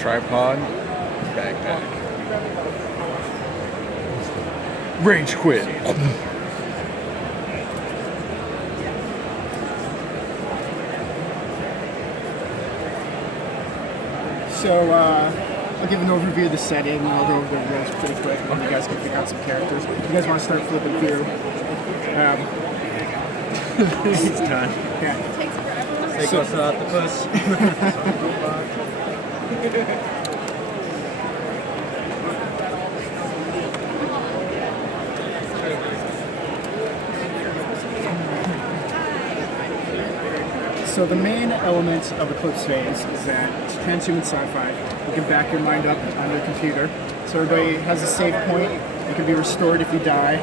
tripod, backpack. Rage quit. So, I'll give an overview of the setting. I'll go over the rules pretty quick, and then you guys can pick out some characters. If you guys want to start flipping through. He's done. Yeah. Take us out the bus. So the main element of Eclipse Phase is that it's transhuman sci-fi. You can back your mind up on your computer. So everybody has a save point. You can be restored if you die.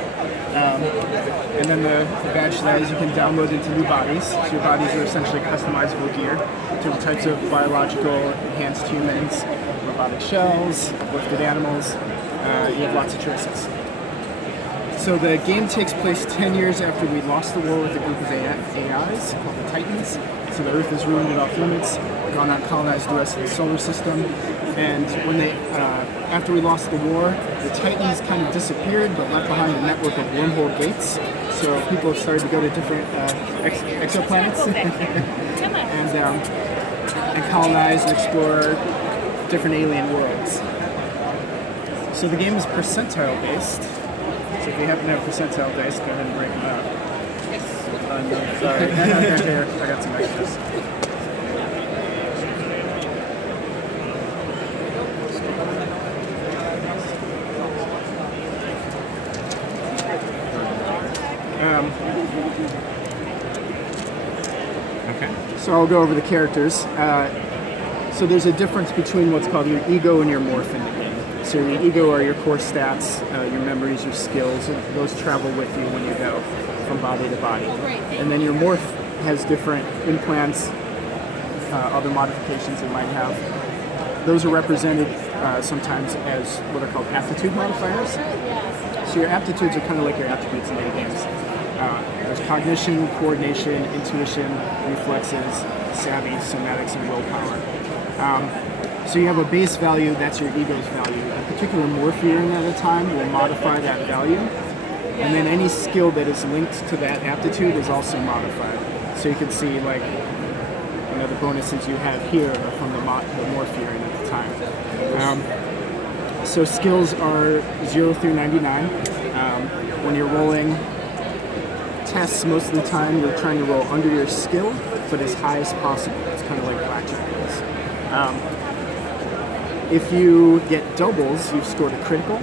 And then the badge to that is you can download into new bodies. So your bodies are essentially customizable gear to the types of biological enhanced humans, robotic shells, uplifted animals. You have lots of choices. So the game takes place 10 years after we lost the war with a group of AIs called the Titans. So the Earth is ruined and off limits, gone out and colonized the rest of the solar system. And when after we lost the war, the Titans kind of disappeared, but left behind a network of wormhole gates. So people have started to go to different exoplanets and colonize and explore different alien worlds. So the game is percentile based. So if you happen to have percentile dice, go ahead and break them out. No, sorry. Here, I got some extras. Okay. So I'll go over the characters. So there's a difference between what's called your ego and your morph in the game. So your ego are your core stats, your memories, your skills. Those travel with you when you go from body to body. And then your morph has different implants, other modifications it might have. Those are represented sometimes as what are called aptitude modifiers. So your aptitudes are kind of like your attributes in many games. There's cognition, coordination, intuition, reflexes, savvy, somatics, and willpower. So you have a base value, that's your ego's value. A particular morph you're in at a time will modify that value. And then any skill that is linked to that aptitude is also modified. So you can see like, the bonuses you have here are from the morph you're in at the time. So skills are 0 through 99. When you're rolling tests, most of the time you're trying to roll under your skill, but as high as possible. It's kind of like blackjack is. If you get doubles, you've scored a critical.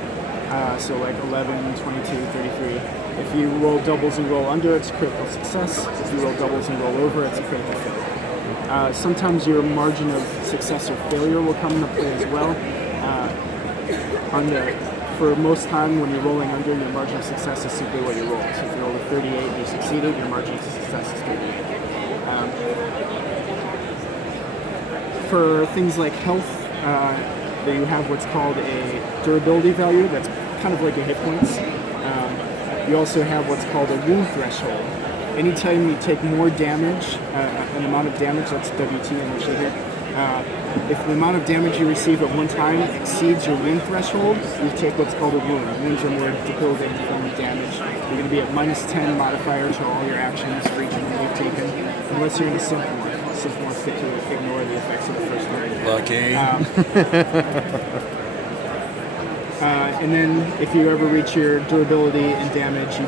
So like 11, 22, 33. If you roll doubles and roll under, it's a critical success. If you roll doubles and roll over, it's a critical failure. Sometimes your margin of success or failure will come into play as well. For most time, when you're rolling under, your margin of success is simply what you roll. So if you roll a 38 and you succeeded, your margin of success is 38. For things like health, you have what's called a durability value. That's kind of like your hit points. You also have what's called a wound threshold. Anytime you take more damage, an amount of damage, that's WT initially here. If the amount of damage you receive at one time exceeds your wound threshold, you take what's called a wound. Wounds are more debilitating form of damage. You're going to be at -10 modifier to all your actions for each one you've taken, unless you're in a synth-morph. Synth-morphs get to ignore the effects of the first one. Lucky. And then if you ever reach your durability and damage,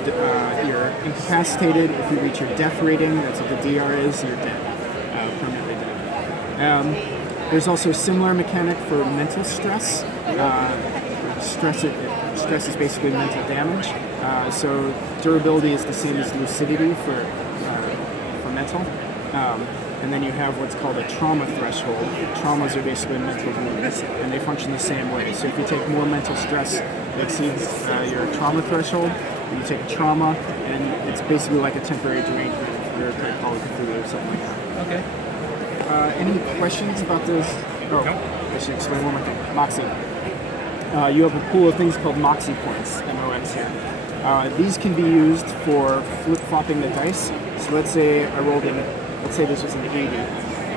you're incapacitated. If you reach your death rating, that's what the DR is, you're dead, permanently dead. There's also a similar mechanic for mental stress. Stress is basically mental damage. So durability is the same as lucidity for mental. And then you have what's called a trauma threshold. Traumas are basically mental wounds, and they function the same way. So if you take more mental stress that exceeds your trauma threshold, you take a trauma, and it's basically like a temporary derangement or a Call of Cthulhu or something like that. Okay. Any questions about this? Oh, No. I should explain one more thing. Moxie. You have a pool of things called Moxie points, MOX here. These can be used for flip-flopping the dice. So let's say I rolled in, let's say this was an 80.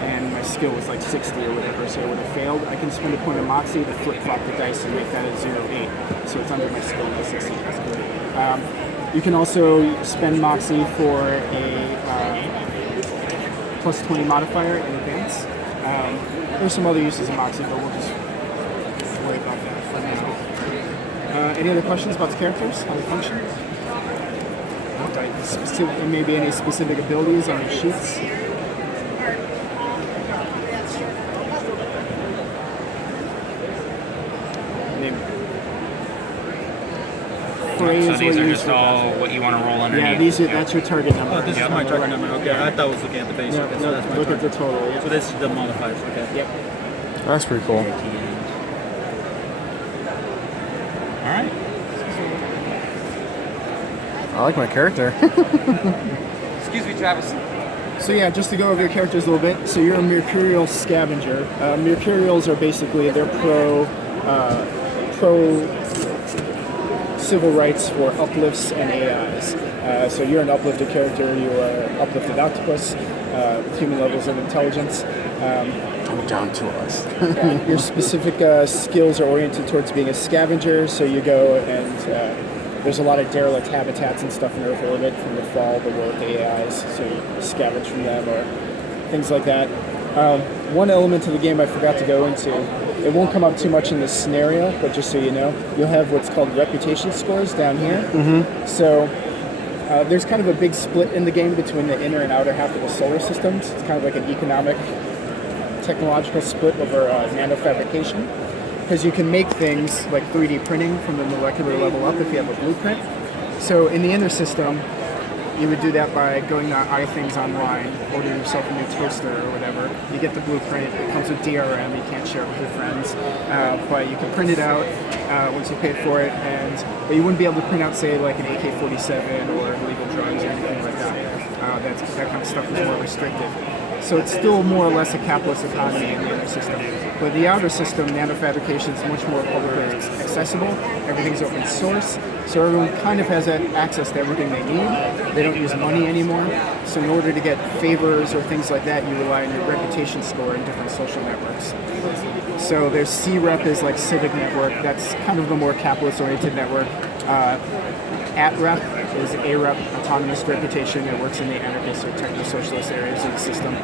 and my skill was like 60 or whatever, so I would have failed, I can spend a point of Moxie to flip-flop the dice and make that a 0-8, so it's under my skill and I succeed. You can also spend Moxie for a plus 20 modifier in advance. There's some other uses of Moxie, but we'll just worry about that for now. Any other questions about the characters, how they function? Maybe any specific abilities on the sheets? So these are just all what you want to roll underneath. Yeah, that's your target number. Oh, this is my target number. Okay, I thought I was looking at the base. No, Okay, so no, that's my look at target. the total. Yeah. So this is the modifiers. Okay. Yep. That's pretty cool. All right. I like my character. Excuse me, Travis. So yeah, just to go over your characters a little bit. So you're a Mercurial scavenger. Mercurials are basically they're pro civil rights for uplifts and AIs. So you're an uplifted character. You are an uplifted octopus with human levels of intelligence. Come down to us. Your specific skills are oriented towards being a scavenger. So you go and there's a lot of derelict habitats and stuff in Earth orbit from the fall, the work, the AIs. So you scavenge from them or things like that. One element of the game I forgot to go into. It won't come up too much in this scenario, but just so you know, you'll have what's called reputation scores down here. Mm-hmm. So there's kind of a big split in the game between the inner and outer half of the solar systems. It's kind of like an economic, technological split over nanofabrication. Because you can make things like 3D printing from the molecular level up if you have a blueprint. So in the inner system, you would do that by going to iThings online, ordering yourself a new toaster or whatever. You get the blueprint, it comes with DRM, you can't share it with your friends, but you can print it out once you pay for it, but you wouldn't be able to print out, say, like an AK-47 or illegal drugs or anything like that. That kind of stuff is more restricted. So it's still more or less a capitalist economy in the inner system. But the outer system, nanofabrication, is much more publicly accessible. Everything's open source, so everyone kind of has access to everything they need. They don't use money anymore. So in order to get favors or things like that, you rely on your reputation score in different social networks. So there's C-Rep is like Civic Network. That's kind of the more capitalist-oriented network. At-Rep is A-Rep, autonomous reputation. It works in the anarchist or techno-socialist areas of the system.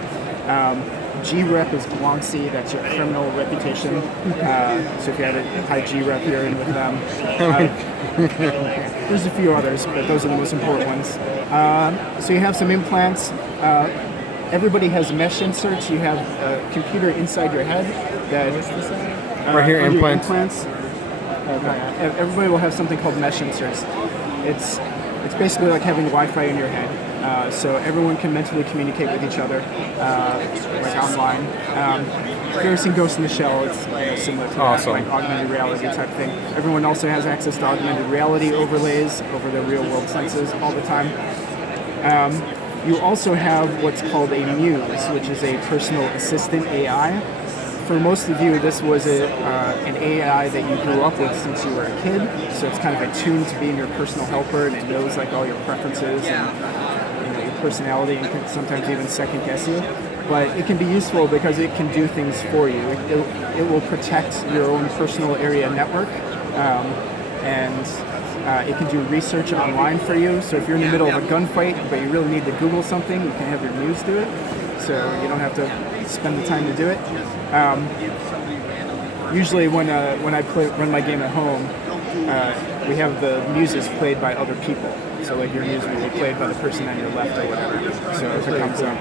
G-Rep is Guangxi, that's your criminal reputation. So if you have a high G-Rep, you're in with them. There's a few others, but those are the most important ones. So you have some implants. Everybody has mesh inserts. You have a computer inside your head that... Right here, under your implants. Everybody will have something called mesh inserts. It's basically like having Wi-Fi in your head. So everyone can mentally communicate with each other, like online. If you've ever seen Ghost in the Shell, it's similar to Awesome. that, like augmented reality type thing. Everyone also has access to augmented reality overlays over their real world senses all the time. You also have what's called a Muse, which is a personal assistant AI. For most of you, this was an AI that you grew up with since you were a kid, so it's kind of attuned to being your personal helper, and it knows like all your preferences and your personality, and can sometimes even second guess you. But it can be useful because it can do things for you. It will protect your own personal area network, and it can do research online for you. So if you're in the middle of a gunfight, but you really need to Google something, you can have your Muse do it, so you don't have to spend the time to do it. Usually when I run my game at home, we have the muses played by other people. So like your muse will be played by the person on your left or whatever. So if it comes up,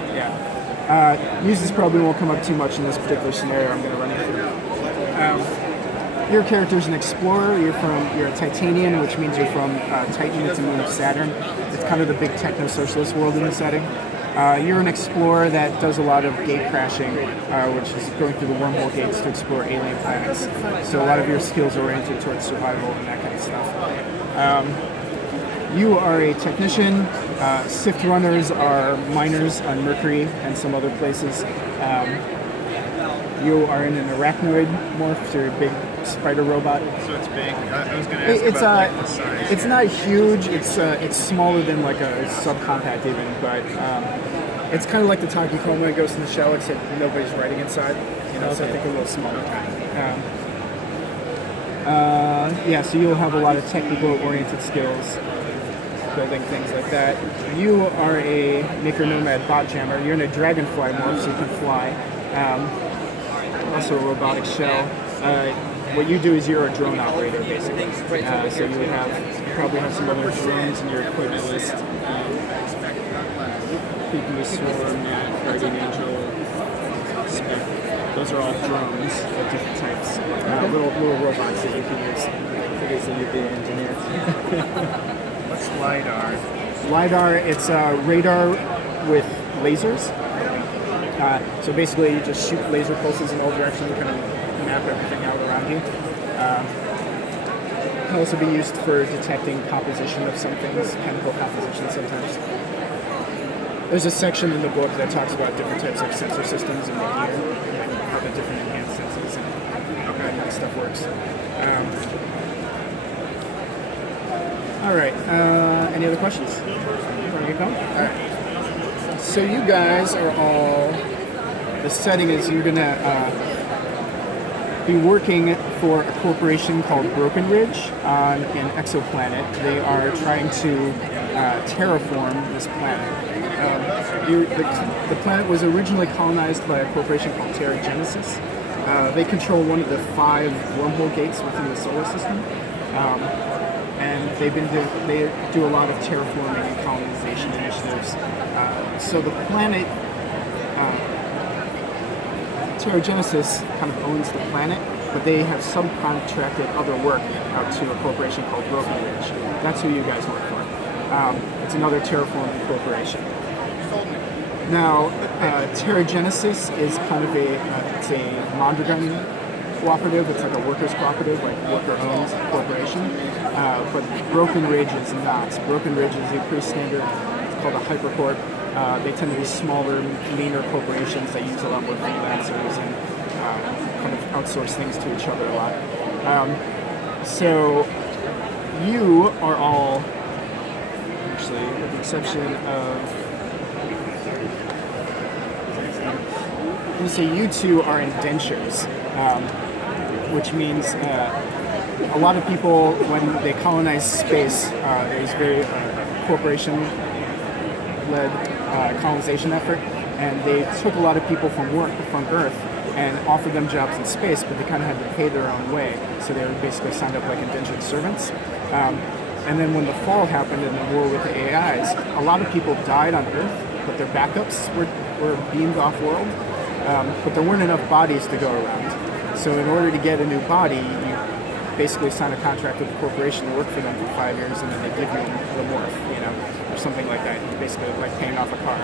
muses probably won't come up too much in this particular scenario I'm going to run you through. Your character's an explorer. You're a Titanian, which means you're from Titan. It's a moon of Saturn. It's kind of the big techno-socialist world in the setting. You're an explorer that does a lot of gate crashing, which is going through the wormhole gates to explore alien planets. So a lot of your skills are oriented towards survival and that kind of stuff. You are a technician. Sift runners are miners on Mercury and some other places. You are in an arachnoid morph, so you're a big spider robot. So it's big. I was going to ask about like, the size. It's not huge. It's smaller than like a subcompact even, but It's kind of like the Takikoma Ghost in the Shell, except nobody's writing inside. You know, so I Okay. think a little smaller. Yeah, so you'll have a lot of technical-oriented skills, building things like that. You are a Maker Nomad bot jammer. You're in a Dragonfly morph, so you can fly. Also a robotic shell. What you do is you're a drone operator, basically. So you probably have some other drones in your equipment list. People Swarm, Guardian Angel, Spec. Those are all drones of different types. Little robots that you can use. I guess that you'd be an engineer. What's LiDAR? LiDAR, it's radar with lasers. So basically you just shoot laser pulses in all directions and kind of map everything out around you. It can also be used for detecting composition of some things, chemical composition sometimes. There's a section in the book that talks about different types of sensor systems in the gear, and how the different enhanced sensors and how that stuff works. All right. Any other questions before I get going? All right. So you guys are all. The setting is you're gonna be working for a corporation called Broken Ridge on an exoplanet. They are trying to terraform this planet. The planet was originally colonized by a corporation called Genesis. They control one of the 5 wormhole gates within the solar system, and they do a lot of terraforming and colonization initiatives. So the planet, Genesis kind of owns the planet, but they have subcontracted other work out to a corporation called Broken Ridge. That's who you guys work for. It's another terraforming corporation. Now, Genesis is kind of it's a Mondragon cooperative. It's like a workers' cooperative, like worker-owned corporation. But Broken Ridge is not. Broken Ridge is a pretty standard. It's called a hypercorp. They tend to be smaller, leaner corporations that use a lot more freelancers and kind of outsource things to each other a lot. So you are all, actually, with the exception of. So you two are indentures, which means a lot of people, when they colonize space, there's very corporation-led colonization effort, and they took a lot of people from Earth and offered them jobs in space, but they kind of had to pay their own way, so they were basically signed up like indentured servants. And then when the fall happened in the war with the AIs, a lot of people died on Earth, but their backups were beamed off-world. But there weren't enough bodies to go around. So in order to get a new body, you basically sign a contract with the corporation to work for them for 5 years, and then they give you the morph, or something like that. You're basically like paying off a car.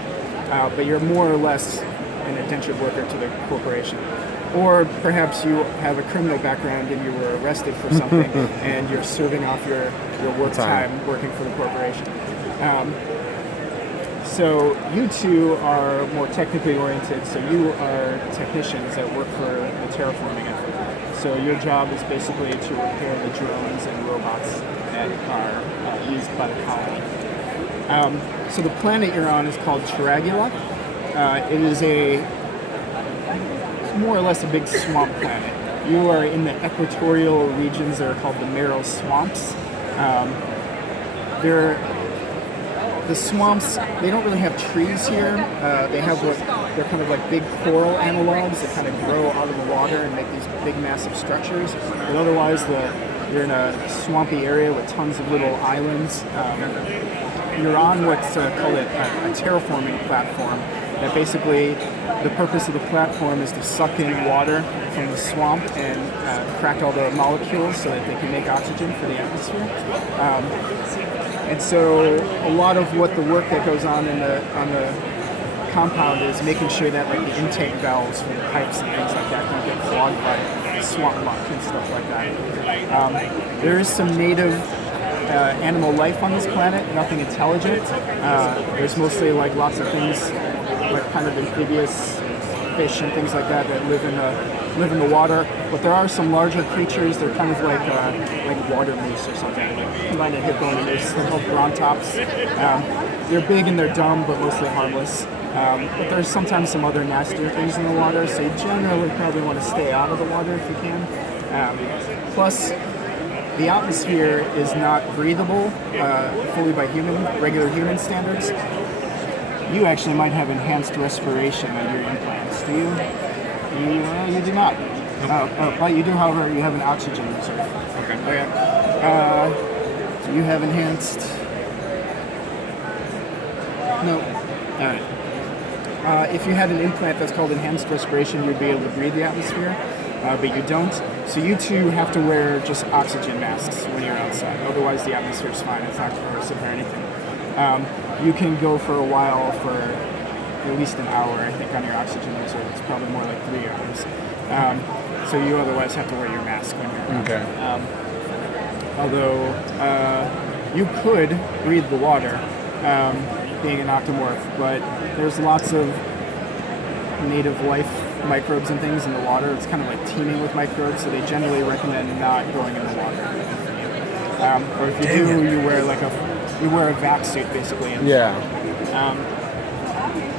But you're more or less an indentured worker to the corporation. Or perhaps you have a criminal background and you were arrested for something, and you're serving off your work time working for the corporation. So you two are more technically oriented, so you are technicians that work for the terraforming effort. So your job is basically to repair the drones and robots that are used by the colony. So the planet you're on is called Taragula. It is more or less a big swamp planet. You are in the equatorial regions that are called the Marrow Swamps. The swamps, they don't really have trees here. They have they're kind of like big coral analogs that kind of grow out of the water and make these big massive structures. But otherwise, you're in a swampy area with tons of little islands. You're on what's called a terraforming platform. That basically, the purpose of the platform is to suck in water from the swamp and crack all the molecules so that they can make oxygen for the atmosphere. And so a lot of what the work that goes on on the compound is making sure that like the intake valves for the pipes and things like that don't get clogged by swamp muck and stuff like that. There is some native animal life on this planet, nothing intelligent. There's mostly like lots of things like kind of amphibious fish and things like that live in the water. But there are some larger creatures. They're kind of like water moose or something. You might have hit one of those. They're called brontops. They're big and they're dumb, but mostly harmless. But there's sometimes some other nastier things in the water, so you generally probably want to stay out of the water if you can. Plus, the atmosphere is not breathable fully by regular human standards. You actually might have enhanced respiration under your implants. Do you? You do not. But you do, however, you have an oxygen reserve. Okay. So you have enhanced. No. All right. If you had an implant that's called enhanced respiration, you'd be able to breathe the atmosphere, but you don't. So you two have to wear just oxygen masks when you're outside. Otherwise, the atmosphere is fine. It's not corrosive or anything. You can go for a while, for at least an hour, I think, on your oxygen reserve. It's probably more like 3 hours. So you otherwise have to wear your mask when you're around. Okay. Although you could breathe the water, being an octomorph, but there's lots of native life microbes and things in the water. It's kind of like teeming with microbes, so they generally recommend not going in the water. Or if you do, you wear a vac suit basically. Yeah.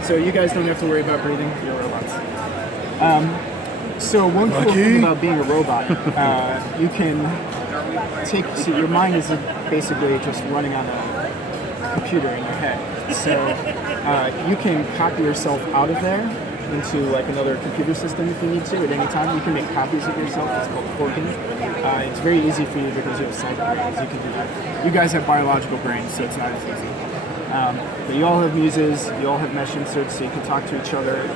So you guys don't have to worry about breathing. You're robots. So one cool thing about being a robot, you can so your mind is basically just running on a computer in your head. So you can copy yourself out of there into like another computer system if you need to at any time. You can make copies of yourself. It's called forking. It's very easy for you because you have cyber brains. You can do that. You guys have biological brains, so it's not as easy. But you all have muses. You all have mesh inserts, so you can talk to each other.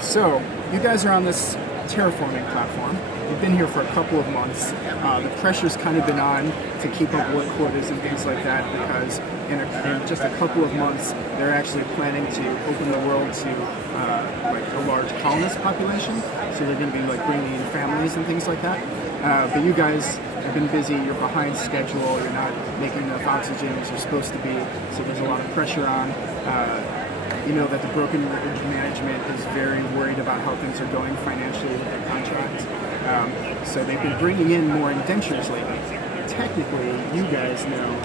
So you guys are on this terraforming platform. You've been here for a couple of months. The pressure's kind of been on to keep up work quotas and things like that because in just a couple of months they're actually planning to open the world to like a large colonist population. So they're going to be like bringing in families and things like that. But you guys have been busy. You're behind schedule. You're not making enough oxygen as you're supposed to be. So there's a lot of pressure on. You know that the Broken Ridge management is very worried about how things are going financially with their contract. So they've been bringing in more indentures lately. Technically, you guys know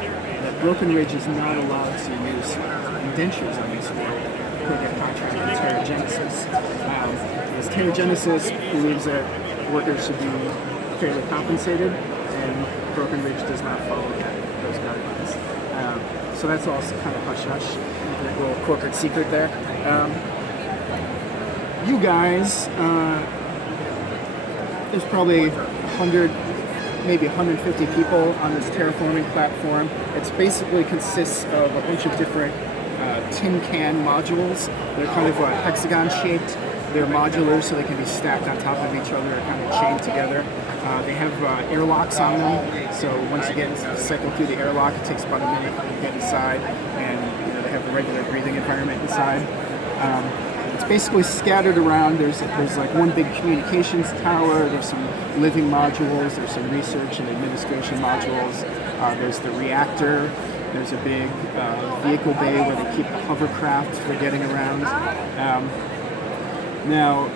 that Broken Ridge is not allowed to use indentures on this world per their contract with Terragenesis. Because Terragenesis believes that workers should be fairly compensated, and Broken Ridge does not follow those guidelines. So that's all kind of hush-hush. A little corporate secret there. You guys, there's probably 100, maybe 150 people on this terraforming platform. It basically consists of a bunch of different tin can modules. They're kind of hexagon shaped. They're modular, so they can be stacked on top of each other, kind of chained together. They have airlocks on them, so once you cycle through the airlock, it takes about a minute to get inside, and they have a regular breathing environment inside. It's basically scattered around. There's like one big communications tower. There's some living modules. There's some research and administration modules. There's the reactor. There's a big vehicle bay where they keep the hovercraft for getting around. Now,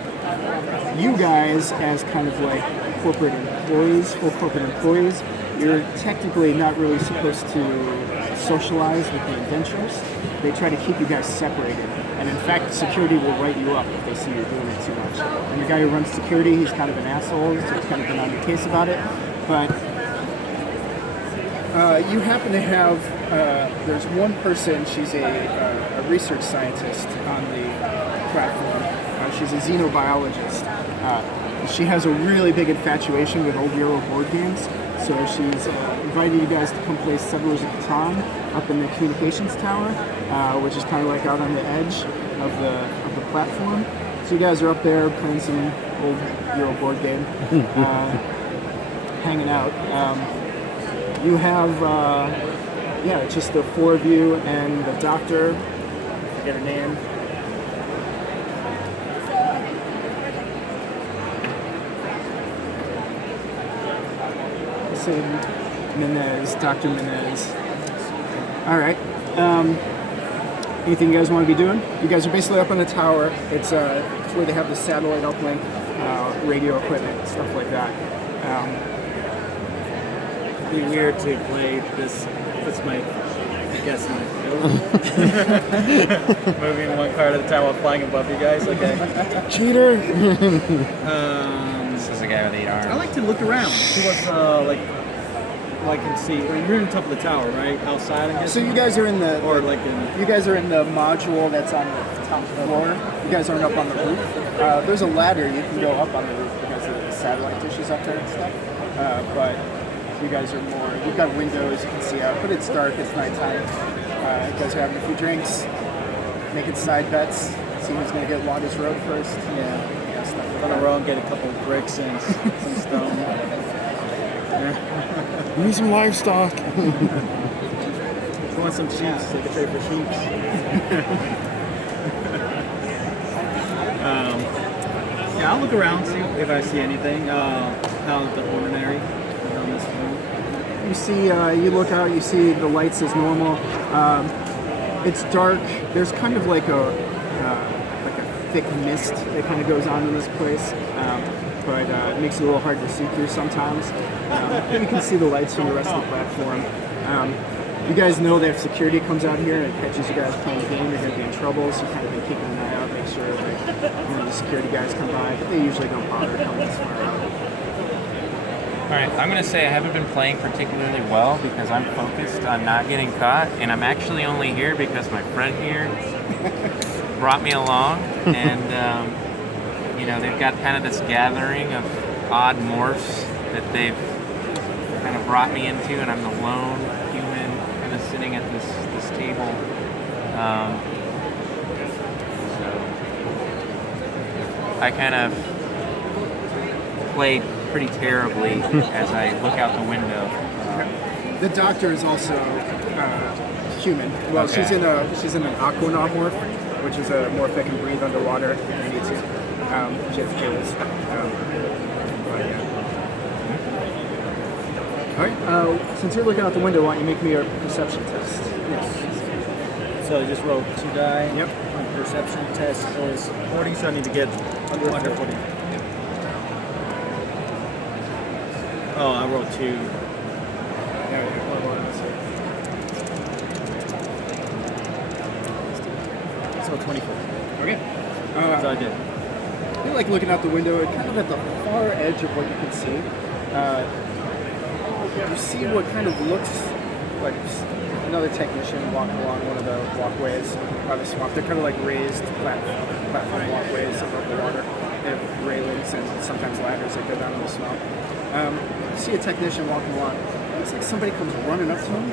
you guys, as kind of like corporate employees, full corporate employees, you're technically not really supposed to socialize with the indentures. They try to keep you guys separated. And in fact, security will write you up if they see you're doing it too much. And the guy who runs security, he's kind of an asshole, so he's kind of been on your case about it. But you happen to have, there's one person, she's a research scientist on the platform. She's a xenobiologist. She has a really big infatuation with old Euro board games, so she's invited you guys to come play Settlers of Catan up in the communications tower, which is kind of like out on the edge of the platform. So you guys are up there playing some old Euro board game, hanging out. You have, it's just the four of you and the doctor. I forget her name. Dr. Menez. All right. Anything you guys want to be doing? You guys are basically up on the tower. It's where they have the satellite uplink, radio equipment, stuff like that. It'd be weird to play this. That's my Guess not. Moving one card at a time while flying above you guys. Okay. Cheater! This is the guy with 8 arms. I like to look around, see what's like I can see. I mean, you're on top of the tower, right? Outside, I guess. So you guys are in the in. you guys are in the module that's on the top floor. You guys aren't up on the roof. There's a ladder you can go up on the roof because of the satellite dishes up there and stuff. But you guys are more. You've got windows, you can see out, but it's dark. It's nighttime. You guys are having a few drinks, making side bets, see who's going to get longest road first. Yeah. Stuff like On a that. row and get a couple of bricks and some stone. We need some livestock. If you want some sheep, they can trade for sheep. Yeah, I'll look around, see if I see anything. Out of the ordinary around this room. You see, you look out, you see the lights as normal. It's dark. There's kind of like a thick mist that kind of goes on in this place, but it makes it a little hard to see through sometimes. But you can see the lights from the rest of the platform. You guys know that if security comes out here and catches you guys playing a game, you're going to be in trouble, so you've kind of been keeping an eye out, make sure that the security guys come by, but they usually don't bother coming this far out. Alright, I'm going to say I haven't been playing particularly well because I'm focused on not getting caught, and I'm actually only here because my friend here brought me along, and they've got kind of this gathering of odd morphs that they've kind of brought me into, and I'm the lone human kind of sitting at this table. So I kind of played pretty terribly as I look out the window. The doctor is also human. Well, Okay. she's in an aquanaut morph, which is a morph that can breathe underwater if you need to. She has gills. But yeah. All right. Since you're looking out the window, why don't you make me a perception test? Yes. So just roll 2 die. Yep. Perception test is 40, so I need to get under 40. Oh, I rolled 2. There we go. So 24. Okay. So I did. You're like looking out the window, kind of at the far edge of what you can see. You see what kind of looks like another technician walking along one of the walkways by the swamp. They're kind of like raised platform walkways above the water. They have railings and sometimes ladders that go down in the swamp. You see a technician walking along. It looks like somebody comes running up to him.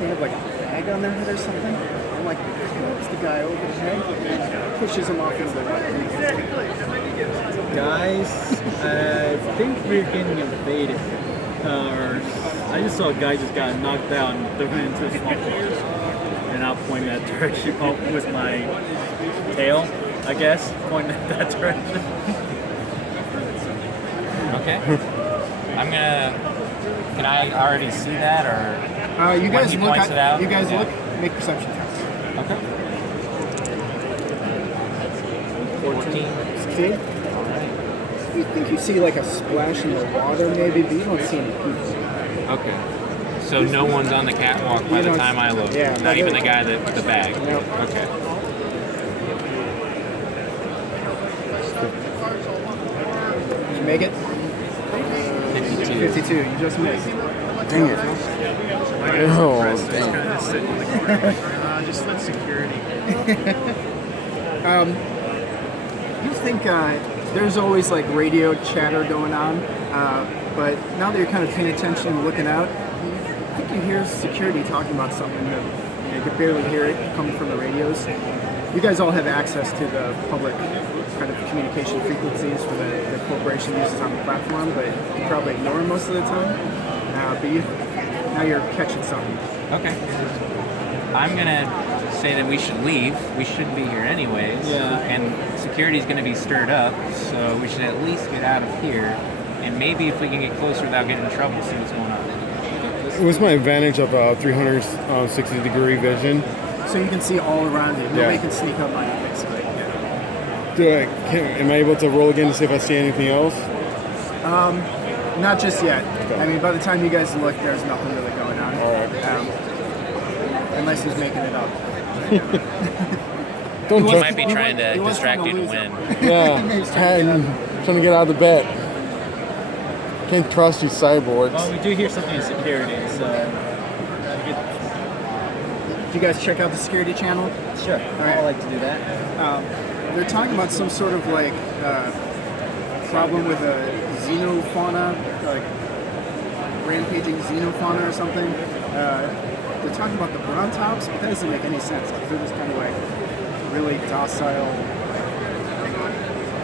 They have like a bag on their head or something. I'm like, what's the guy over the head? And pushes him off into the right. Guys, I think we're getting invaded. I just saw a guy just got knocked out and threw into a swamp. And I'll point that direction with my tail, I guess. Point that direction. Okay. Can I already see that, or You when guys he look. points it out? You guys Yeah. look. Make perception tests. Okay. 14. 16. You think you see like a splash in the water, maybe, but you don't see any people. Okay. So no one's on the catwalk by You the don't- time I look. yeah, Not even the guy with the bag. No. Okay. Did you make it? 52. 52. You just missed. Dang it. Oh, dang. Just let security. You think there's always like radio chatter going on, but now that you're kind of paying attention and looking out, I think you hear security talking about something that you could barely hear it coming from the radios. You guys all have access to the public kind of communication frequencies for the corporation uses on the platform, but you probably ignore them most of the time. But now you're catching something. Okay. I'm gonna say that we should leave. We shouldn't be here anyways. Yeah. And security's gonna be stirred up, so we should at least get out of here. And maybe if we can get closer without getting in trouble, see what's going on. It was my advantage of 360-degree vision. So you can see all around you. Nobody Yeah. can sneak up on you, basically. Am I able to roll again to see if I see anything else? Not just yet. I mean, by the time you guys look, there's nothing really going on. All right. unless he's making it up. Don't He trust. might be trying to he was distract trying you to to lose win. Yeah, and trying to get out of the bet. Can't trust you cyborgs. Well, we do hear something in security, so we Did you guys check out the security channel? could, sure. I like to do that. They're talking about some sort of like problem with a xenofauna, like rampaging xenofauna or something. They're talking about the brontops, but that doesn't make any sense because they're just kind of like really docile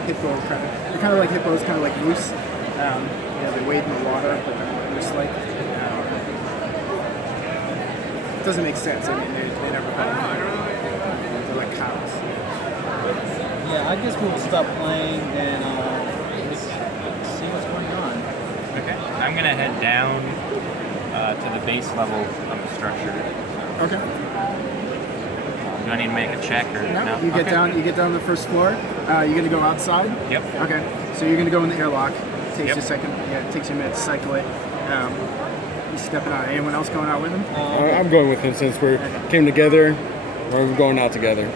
hippo kind of. They're kind of like hippos, kind of like moose. They wade in the water, but they're moose-like. It doesn't make sense. I mean, they never they're like cows. Yeah, I guess we'll stop playing and just see what's going on. Okay. I'm gonna head down to the base level of the structure. Okay. Do I need to make a check or no? You get Okay. down. You get down to the first floor. You're gonna go outside. Yep. Okay. So you're gonna go in the airlock. Takes Yep. you a second. Yeah, it takes you a minute to cycle it. You stepping out. Anyone else going out with him? I'm going with him since we came together. We're going out together.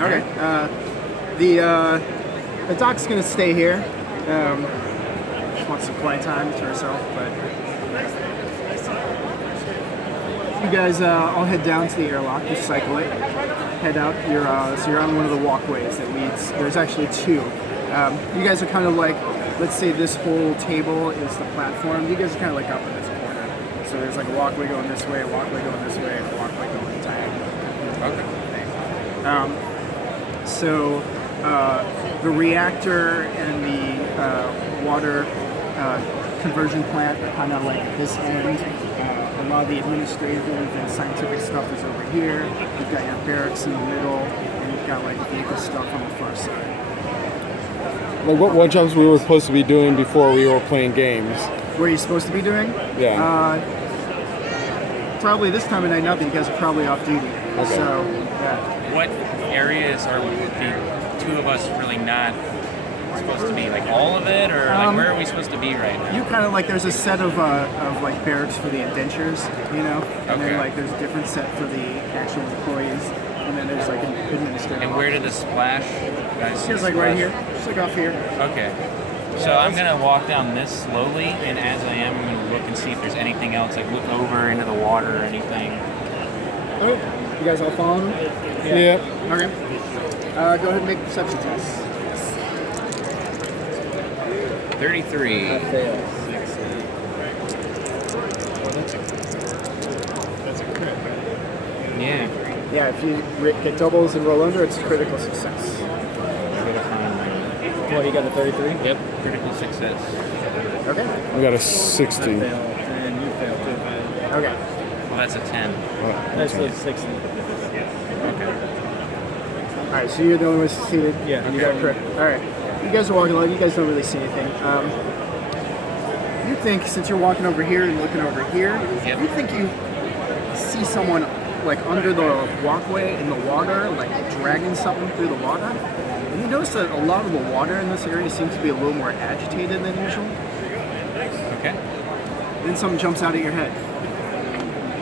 Okay. The doc's gonna stay here. She wants some quiet time to herself, but you guys all head down to the airlock. Just cycle it. Head out. You're on one of the walkways that leads. There's actually two. You guys are kind of like, let's say this whole table is the platform. You guys are kind of like up in this corner. So there's like a walkway going this way, a walkway going this way, and a walkway going diagonal. Okay. So the reactor and the water conversion plant are kind of like at this end. A lot of the administrative and scientific stuff is over here. You've got your barracks in the middle, and you've got like vehicle stuff on the far side. Like what jumps we were supposed to be doing before we were playing games. Where are you supposed to be doing? Yeah. Probably this time of night, nothing. You guys are probably off duty. Okay. So, yeah. What areas are the two of us really not supposed to be? Like all of it, or like where are we supposed to be right now? You kind of like there's a set of like barracks for the indentures, you know, and Okay. then like there's a different set for the actual employees, and then there's like an administrative. And where did the splash guys? It's like right here, just like off here. Okay. So I'm gonna walk down this slowly, and as I am, I'm gonna look and see if there's anything else. Like look over into the water or anything. Oh, you guys all following me? Yeah. Okay. Go ahead and make a perception test. 33. Fail. Yeah. Yeah, if you get doubles and roll under, it's a critical success. I gotta find my. What, you got a 33? Yep. Critical success. Okay. We got a I 60. fail, and you fail too. Okay. Well, that's a 10. That's a 60. Okay. All right, so you're the only one succeeded. Yeah. And you got correct. All right. You guys are walking along. You guys don't really see anything. You think, since you're walking over here and looking over here, Yep. you think you see someone like under the walkway in the water, like dragging something through the water. And you notice that a lot of the water in this area seems to be a little more agitated than usual. Okay. Then something jumps out at your head.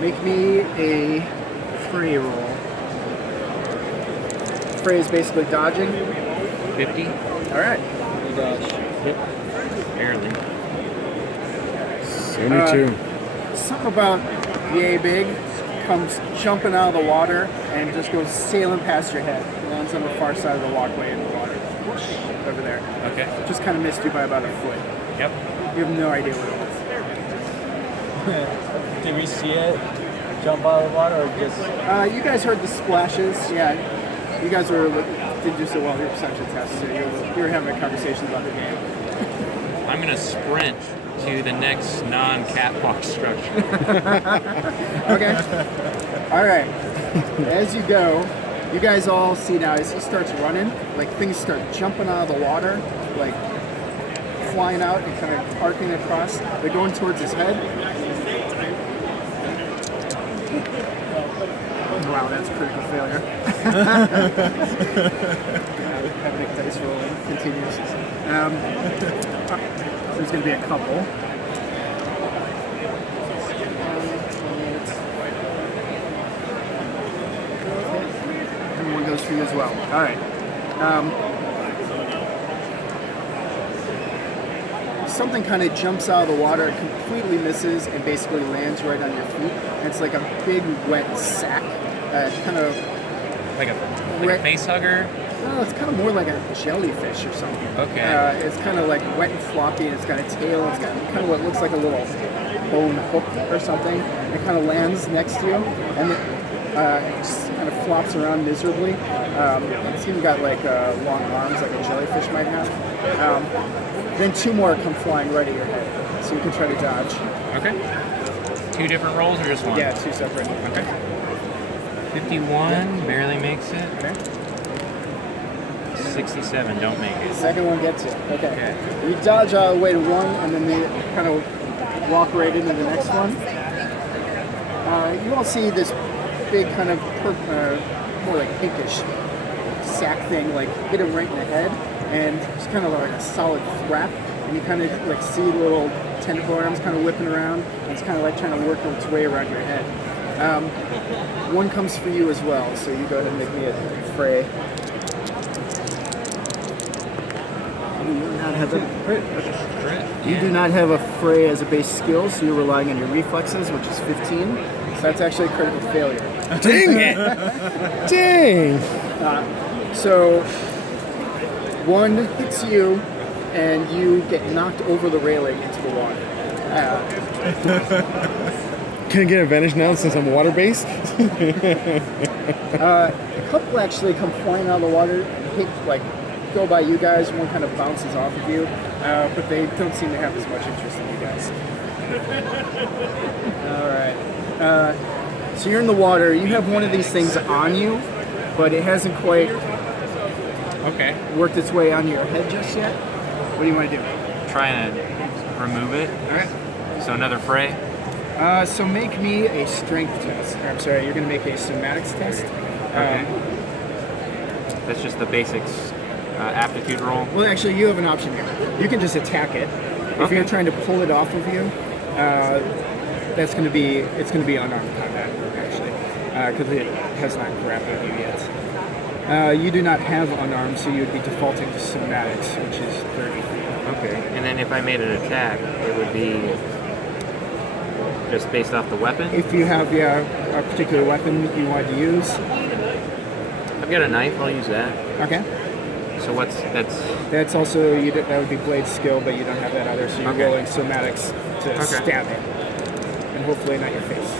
Make me a fray roll. Fray is basically dodging. 50. All right. You dodge. Barely. 72. Something about yay big comes jumping out of the water and just goes sailing past your head. Lands on the far side of the walkway in the water. Whoosh, over there. Okay. Just kind of missed you by about a foot. Yep. You have no idea what it was. Did we see it jump out of the water or just... You guys heard the splashes. Yeah. You guys did do so well in your perception test, so you were having a conversation about the game. I'm gonna sprint to the next non-catwalk structure. Okay. All right. As you go, you guys all see now as he starts running, like things start jumping out of the water, like flying out and kind of arcing across. They're going towards his head. Wow, that's a critical failure. Epic dice rolling continues. There's going to be a couple. goes for you as well. All right. Something kind of jumps out of the water, it completely misses, and basically lands right on your feet. And it's like a big wet sack, kind of Like a face hugger. no, it's kind of more like a jellyfish or something. Okay. It's kind of like wet and floppy, and it's got a tail. It's got kind of what looks like a little bone hook or something. It kind of lands next to you, and it just kind of flops around miserably. It's even got like long arms, like a jellyfish might have. Then two more come flying right at your head, so you can try to dodge. Okay. 2 different rolls or just one? Yeah, two separate. Okay. 51, barely makes it. Okay. 67, don't make it. Second one gets you. Okay. You dodge out of the way to one, and then they kind of walk right into the next one. You all see this big kind of more like pinkish sack thing, like hit him right in the head, and it's kind of like a solid thwap, and you kind of like see the little tentacle arms kind of whipping around, and it's kind of like trying to work its way around your head. One comes for you as well, so you go ahead and make me a fray. You do not have a crit. You do not have a fray as a base skill, so you're relying on your reflexes, which is 15. So that's actually a critical failure. Dang it! Dang! So one hits you, and you get knocked over the railing into the water. Can I get advantage now since I'm water-based? A couple actually come flying out of the water and hit, go by you guys. One kind of bounces off of you, but they don't seem to have as much interest in you guys. All right. So you're in the water. You have one of these things on you, but it hasn't quite worked its way onto your head just yet. What do you want to do? Trying to remove it. All right. So another fray. So make me a strength test. I'm sorry, you're going to make a somatics test. Okay. That's just the basics aptitude roll. Well, actually, you have an option here. You can just attack it. If you're trying to pull it off of you, it's going to be unarmed combat, actually, because it has not grappled you yet. You do not have unarmed, so you would be defaulting to somatics, which is 30 for you. Okay. And then if I made an attack, it would be just based off the weapon? If you have a particular weapon you want to use. I've got a knife, I'll use that. Okay. So That's also, that would be blade skill, but you don't have that either, so you're rolling somatics to stab it. And hopefully not your face.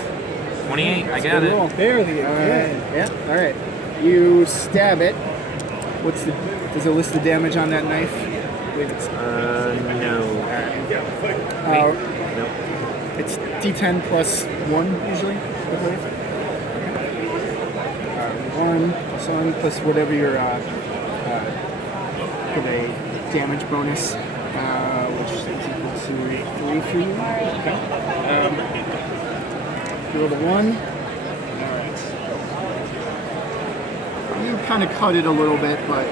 28, I got it. Roll. Barely. Yeah, alright. You stab it. Does it list the damage on that knife? I believe it's No. Nope. Nope. It's D10 plus 1 usually, I believe. 1 plus 1 plus whatever your give a damage bonus, which is equal to 3 for you. Okay. You roll a 1. Alright. You kind of cut it a little bit, but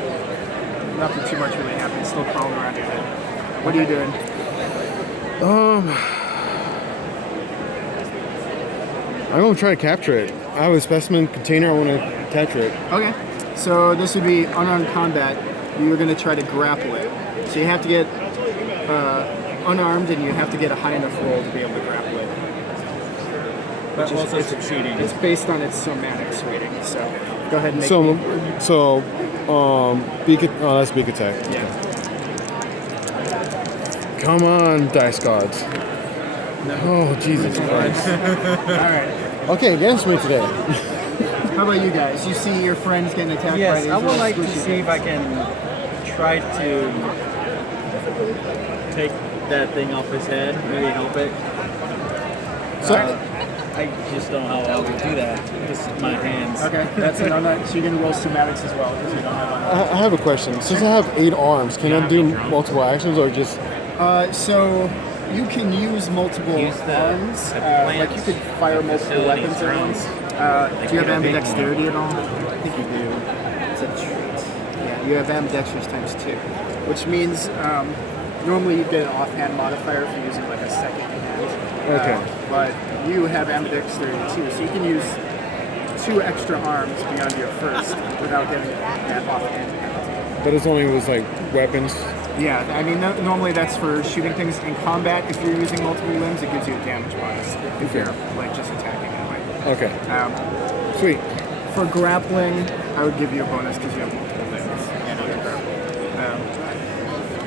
nothing too much really happened. Still crawling around your head. What are you doing? I'm gonna try to capture it. I have a specimen container. I want to capture it. Okay. So this would be unarmed combat. You're going to try to grapple it. So you have to get unarmed, and you have to get a high enough roll to be able to grapple it. But also succeeding. It's based on its somatics rating. So go ahead and make that's beak attack. Yeah. Come on, dice gods. No. Oh, Jesus Christ. All right. Okay, against me today. How about you guys? You see your friends getting attacked by Yes, these I would little like to squishy see if I can try to take that thing off his head, maybe help it. So- I just don't know how I would do that. Just my hands. Okay, that's an unarmed. So you're going to roll somatics as well because you don't have unarmed. I have a question. Since I have 8 arms, can I do multiple actions or just... So you can use multiple Use the arms. plants, Like you could fire multiple facilities, weapons at drones. once. Do you have ambidexterity at all? I think you do. It's a trait. Yeah, you have ambidextrous times 2, which means normally you get an offhand modifier if you're using like a second hand. Okay. But you have ambidexterity too, so you can use 2 2 extra arms beyond your first without getting that offhand penalty. But it's only was like weapons. Yeah, I mean, normally that's for shooting things in combat. If you're using multiple limbs, it gives you a damage bonus if you're like just attacking that way. Okay. Sweet. For grappling, I would give you a bonus because you have multiple limbs.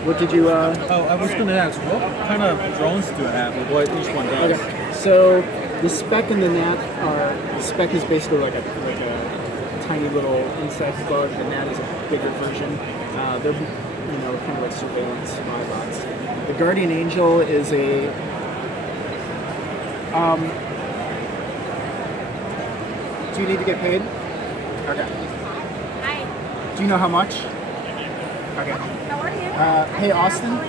What did you? Oh, I was going to ask, what kind of drones do I have, or what each one does? Okay. So the spec and the gnat are. The spec is basically like a tiny little insect bug. The gnat is a bigger version. They're kind of like surveillance spy bots. The guardian angel is a. Do you need to get paid? Okay. Hi. Do you know how much? Okay. How are you? Hey, Austin.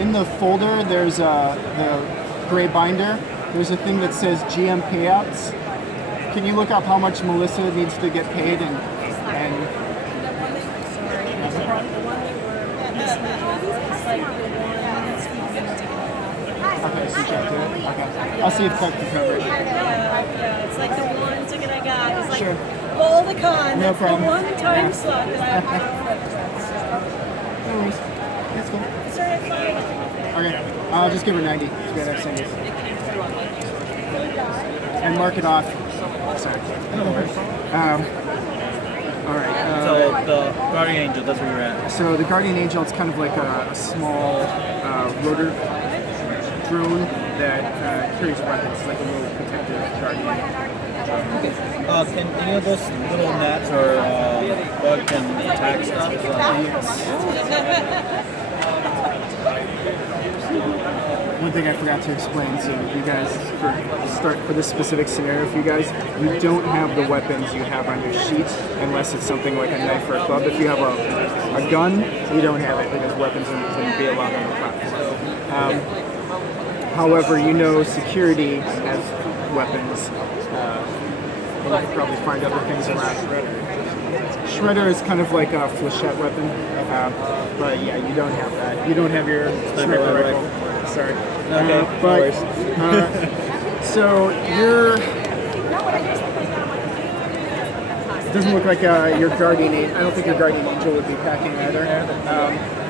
In the folder, there's the gray binder. There's a thing that says GM payouts. Can you look up how much Melissa needs to get paid and okay, so check it. Okay. I'll see if Clark can cover it. Yeah, it's like the one ticket I got. It's like Sure. all the con. No That's problem. the one time Yeah. slot that I have to No worries. That's cool. Sorry, I'm fine. Okay. I'll just give her 90. It's good. I've seen it. And mark it off. Sorry. No worries. All right. So the Guardian Angel, that's where you're at. So the Guardian Angel, it's kind of like a small rotor drone that carries weapons, like a little protective guardian. Can any of those little gnats or bug can attack stuff? One thing I forgot to explain, so you guys, for this specific scenario, for you guys, you don't have the weapons you have on your sheet unless it's something like a knife or a club. If you have a gun, you don't have it because weapons wouldn't be allowed on the platform. However, security has weapons. And you can probably find other things around. Shredder is kind of like a flechette weapon, but yeah, you don't have that. You don't have your sniper rifle. Sorry. Okay, So you're. It doesn't look like your guardian. I don't think your guardian angel would be packing either.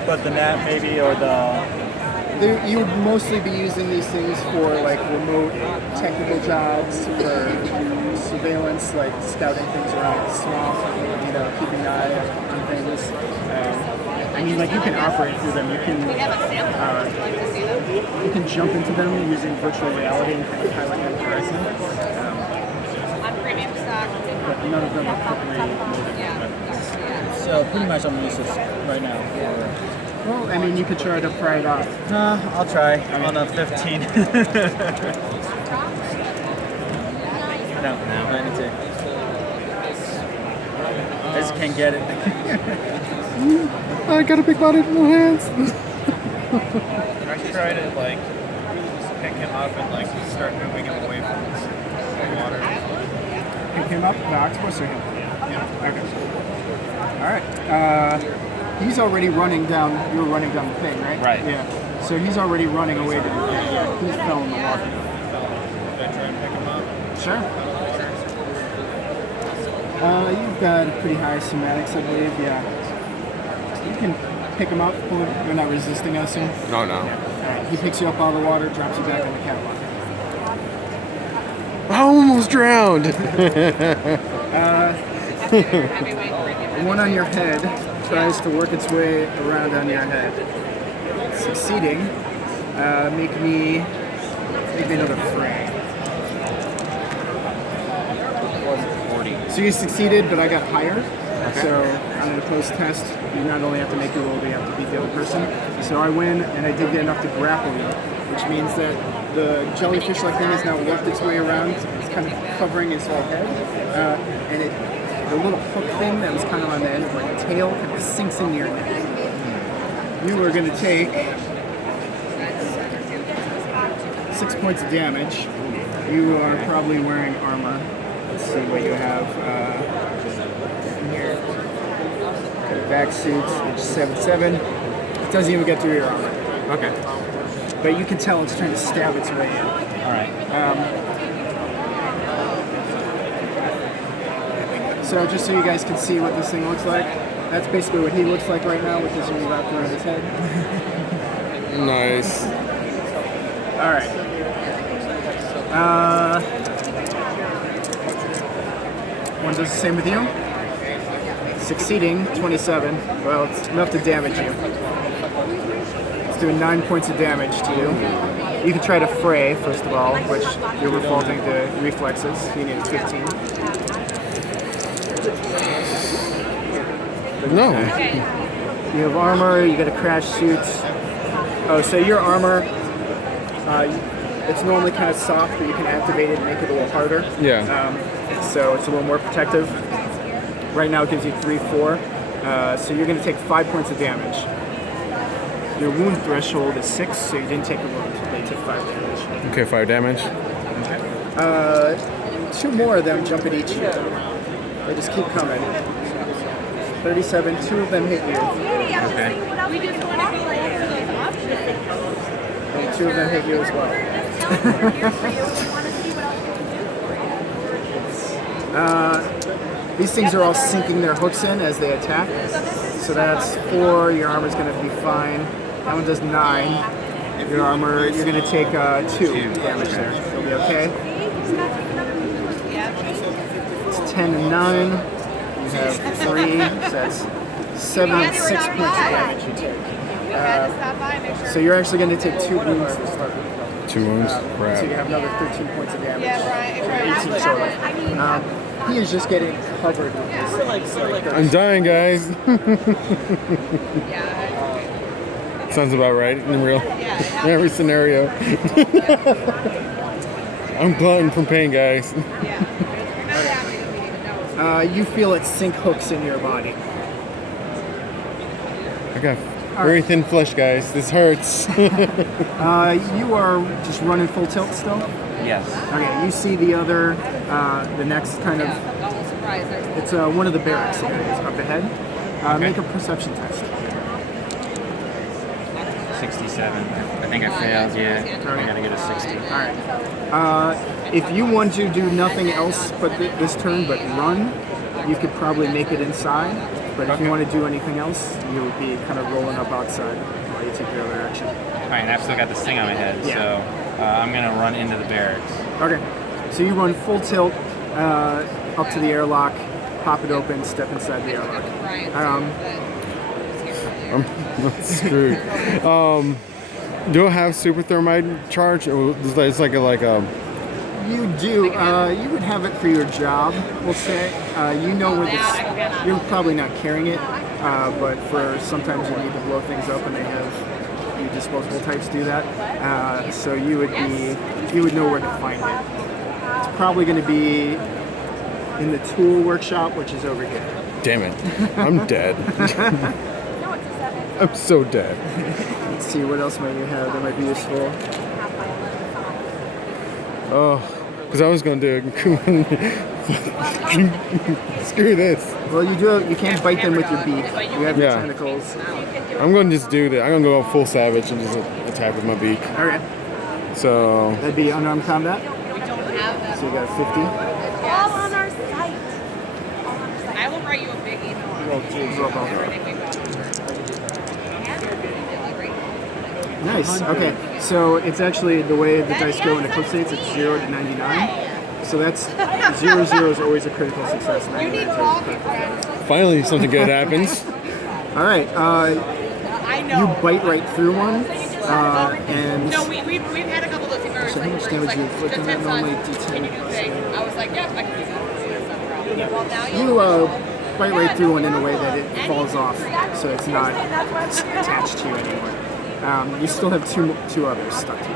But the gnat maybe, or the... You would mostly be using these things for like remote technical jobs, for surveillance, like scouting things around small, keeping an eye on things. I mean, like you can operate through them. You can jump into them using virtual reality and kind of pilot them horizon. But none of them are properly moving. So pretty much I'm gonna use this right now. Well, I mean, you could try to pry it off. I'll try. I'm on a 15. No, 92. I just can't get it. I got a big body in my hands. I try to pick him up and start moving him away from the water. Pick him up, the octopus or him? Yeah. Okay. All right. He's already running down. You were running down the thing, right? Right. Yeah. So he's already running away to the thing. Yeah. He fell in the water. Should I try and pick him up? Sure. You've got pretty high somatics, I believe. Yeah. You can pick him up. Pull him. You're not resisting, I assume. No, no. All right. He picks you up out of the water, drops you back on the catwalk. I almost drowned. One on your head tries to work its way around on your head. Succeeding. Make me another fray. 40. So you succeeded, but I got higher. So on an opposed test, you not only have to make your roll, but you have to beat the other person. So I win, and I did get enough to grapple you, which means that the jellyfish-like thing has now worked its way around. It's kind of covering his whole head, and the little hook thing that was kind of on the end of like a tail kind of sinks into your neck. You are going to take 6 points of damage. You are probably wearing armor. Let's see what you have here. Back suits, which is 7/7. It doesn't even get through your armor. Okay. But you can tell it's trying to stab its way in. All right. So just so you guys can see what this thing looks like, that's basically what he looks like right now with his ring wrapped around his head. Nice. All right. One does the same with you. Succeeding, 27. Well, it's enough to damage you. It's doing 9 points of damage to you. You can try to fray, first of all, which you're defaulting to reflexes. You need 15. No. You have armor, you get a crash suit. Oh, so your armor, it's normally kind of soft, but you can activate it and make it a little harder. Yeah. So it's a little more protective. Right now it gives you 3-4. So you're going to take 5 points of damage. Your wound threshold is 6, so you didn't take a wound. They took 5 damage. Okay, 5 damage. 2 more of them jump at each of you. They just keep coming. 37, 2 of them hit you. Okay. We just want to be like And 2 of them hit you as well. These things are all sinking their hooks in as they attack. So that's 4. Your armor's going to be fine. That one does 9. Your armor, you're going to take 2 damage there. You'll be okay. It's 10 and 9. You have 3. So that's 7 and 6 points of damage you take. So you're actually going to take 2 wounds to start. 2 wounds. So you Right. have another 13 points of damage. 18 total. He is just getting covered with this. I'm dying, guys. Sounds about right in real, in every scenario. I'm glutton from pain, guys. You feel it sink hooks in your body. I got very thin flesh, guys. This hurts. You are just running full tilt still? Yes. Okay, you see the other, the next kind of, it's one of the barracks areas up ahead. Make a perception test. 67. I think I failed. Yeah. I gotta get a 60. Alright. If you want to do nothing else but this turn but run, you could probably make it inside. But if you want to do anything else, you would be kind of rolling up outside while you take your other action. Alright, and I've still got this thing on my head, Yeah. so I'm gonna run into the barracks. Okay. So you run full tilt up to the airlock, pop it open, step inside the airlock. I'm screwed. Do I have super thermite charge? Or it's like a You do. You would have it for your job, we'll say. You know where this. You're probably not carrying it, but for sometimes you need to blow things up, and they have disposable types do that. So you would know where to find it. It's probably going to be in the tool workshop, which is over here. Damn it. I'm dead. I'm so dead. Let's see what else might you have that might be useful. Oh, because I was going to do screw this. Well, you can't bite them with your beak. You have your Yeah. tentacles. I'm going to just do that. I'm going to go full savage and just attack with my beak. Okay. So, That'd be unarmed combat. So you got a 50. all on our site. I will write you a big email. Roll both. Nice. Okay. So it's actually the way the dice go in Eclipse Phase, it's 0 to 99. So that's 0 is always a critical success. 99 is always a critical failure. finally something good happens. All right. You bite right through one, and No, we've had a couple of those where so how much damage you inflict on that normally? can you do D10. thing? I was like, yep, I can do that. Well, now You bite right through one in a way that it falls off, so it's not attached to you anymore. You still have two others stuck to you.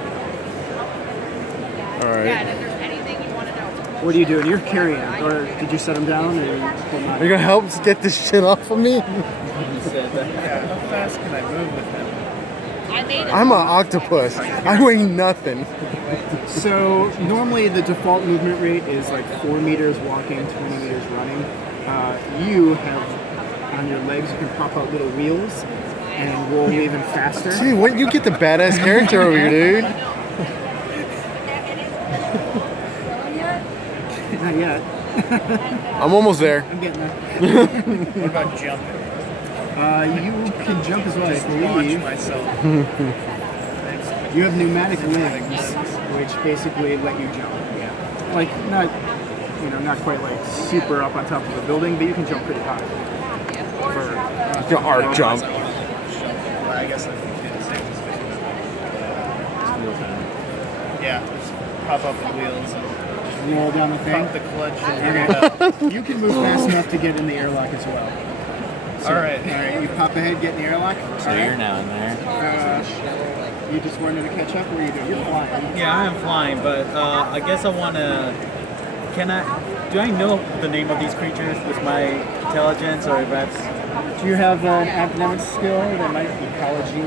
All Yeah, right. and if there's anything you want to know. What are you doing? You're carrying them, or did you set them down? Or Are you going to help get this shit off of me? How fast can I move with him? I made it. I'm an octopus. I weigh nothing. So normally the default movement rate is like 4 meters walking, 20 meters running. You have on your legs, you can pop out little wheels and roll even faster. Gee, when you get the badass character over here, dude? Not yet. I'm almost there. I'm getting there. What about jumping? You can jump as well, I Just launch believe. myself. You have pneumatic legs, which basically let you jump. Yeah. Like not quite like super up on top of the building, but you can jump pretty high. The arc jump. Well, I guess I can do the same as yeah, just pop up the wheels and Roll down the thing. pump the clutch and Okay. You can move fast enough to get in the airlock as well. All right. All right. You pop ahead, get in the airlock. So you're now in there. You just wanted to catch up. What are you doing? You're flying. Yeah, I am flying, but I guess I want to. Do I know the name of these creatures with my intelligence, or if that's? Do you have an academic skill that might be ecology?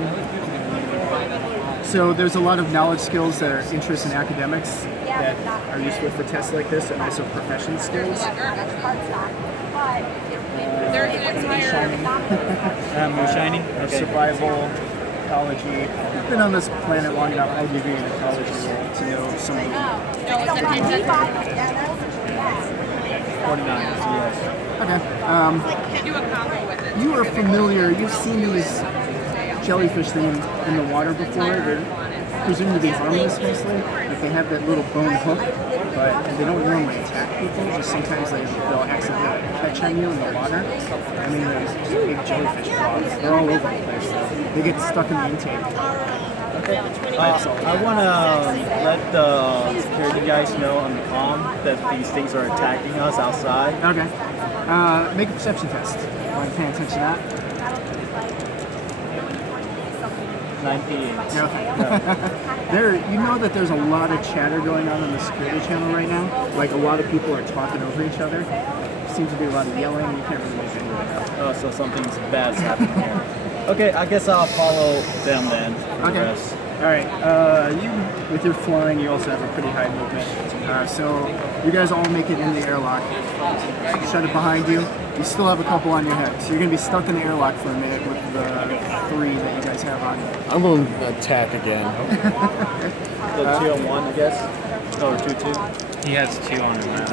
So there's a lot of knowledge skills that are interest in academics that are useful for tests like this, and also profession skills. There's an entire. Moonshining? Okay. Survival, ecology. You've been on this planet long enough. I'll give you an ecology role to know some of them. No, it's an entire. 49, yes. Okay. Do a combo with it. You are familiar. You've seen these jellyfish thing in the water before. They're presumably harmless mostly. Like they have that little bone hook, but they don't normally attack people. Just sometimes they'll accidentally catch on you in the water. I mean, they're big jellyfish claws. They're all over the place. They get stuck in the intake. I want to let the security guys know on the comm that these things are attacking us outside. Okay. Make a perception test. I'm paying attention to that. 98. You know that there's a lot of chatter going on the security channel right now. Like a lot of people are talking over each other. Seems to be a lot of yelling. You can't really make anything. Oh, so something's bad's happening here. Okay, I guess I'll follow them then. For the rest. All right. You, with your flying, you also have a pretty high movement. So you guys all make it in the airlock. Shut it behind you. You still have a couple on your head, so you're gonna be stuck in the airlock for a minute with the 3 that you guys have on you. I'm going to attack again. The 2 on 1, I guess. Or 2-2. He has 2 on him now.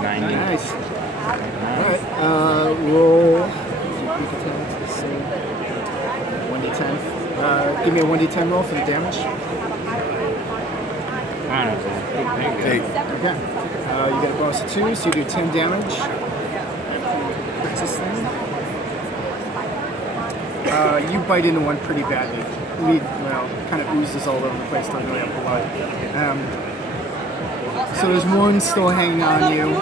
90. Nice. All right. Roll. 1d10. Give me a 1d10 roll for the damage. I don't know. 8. Okay. You get a bonus of 2, so you do 10 damage. What's this thing? You bite into one pretty badly. Kind of oozes all over the place, doesn't really have blood. So there's one still hanging on you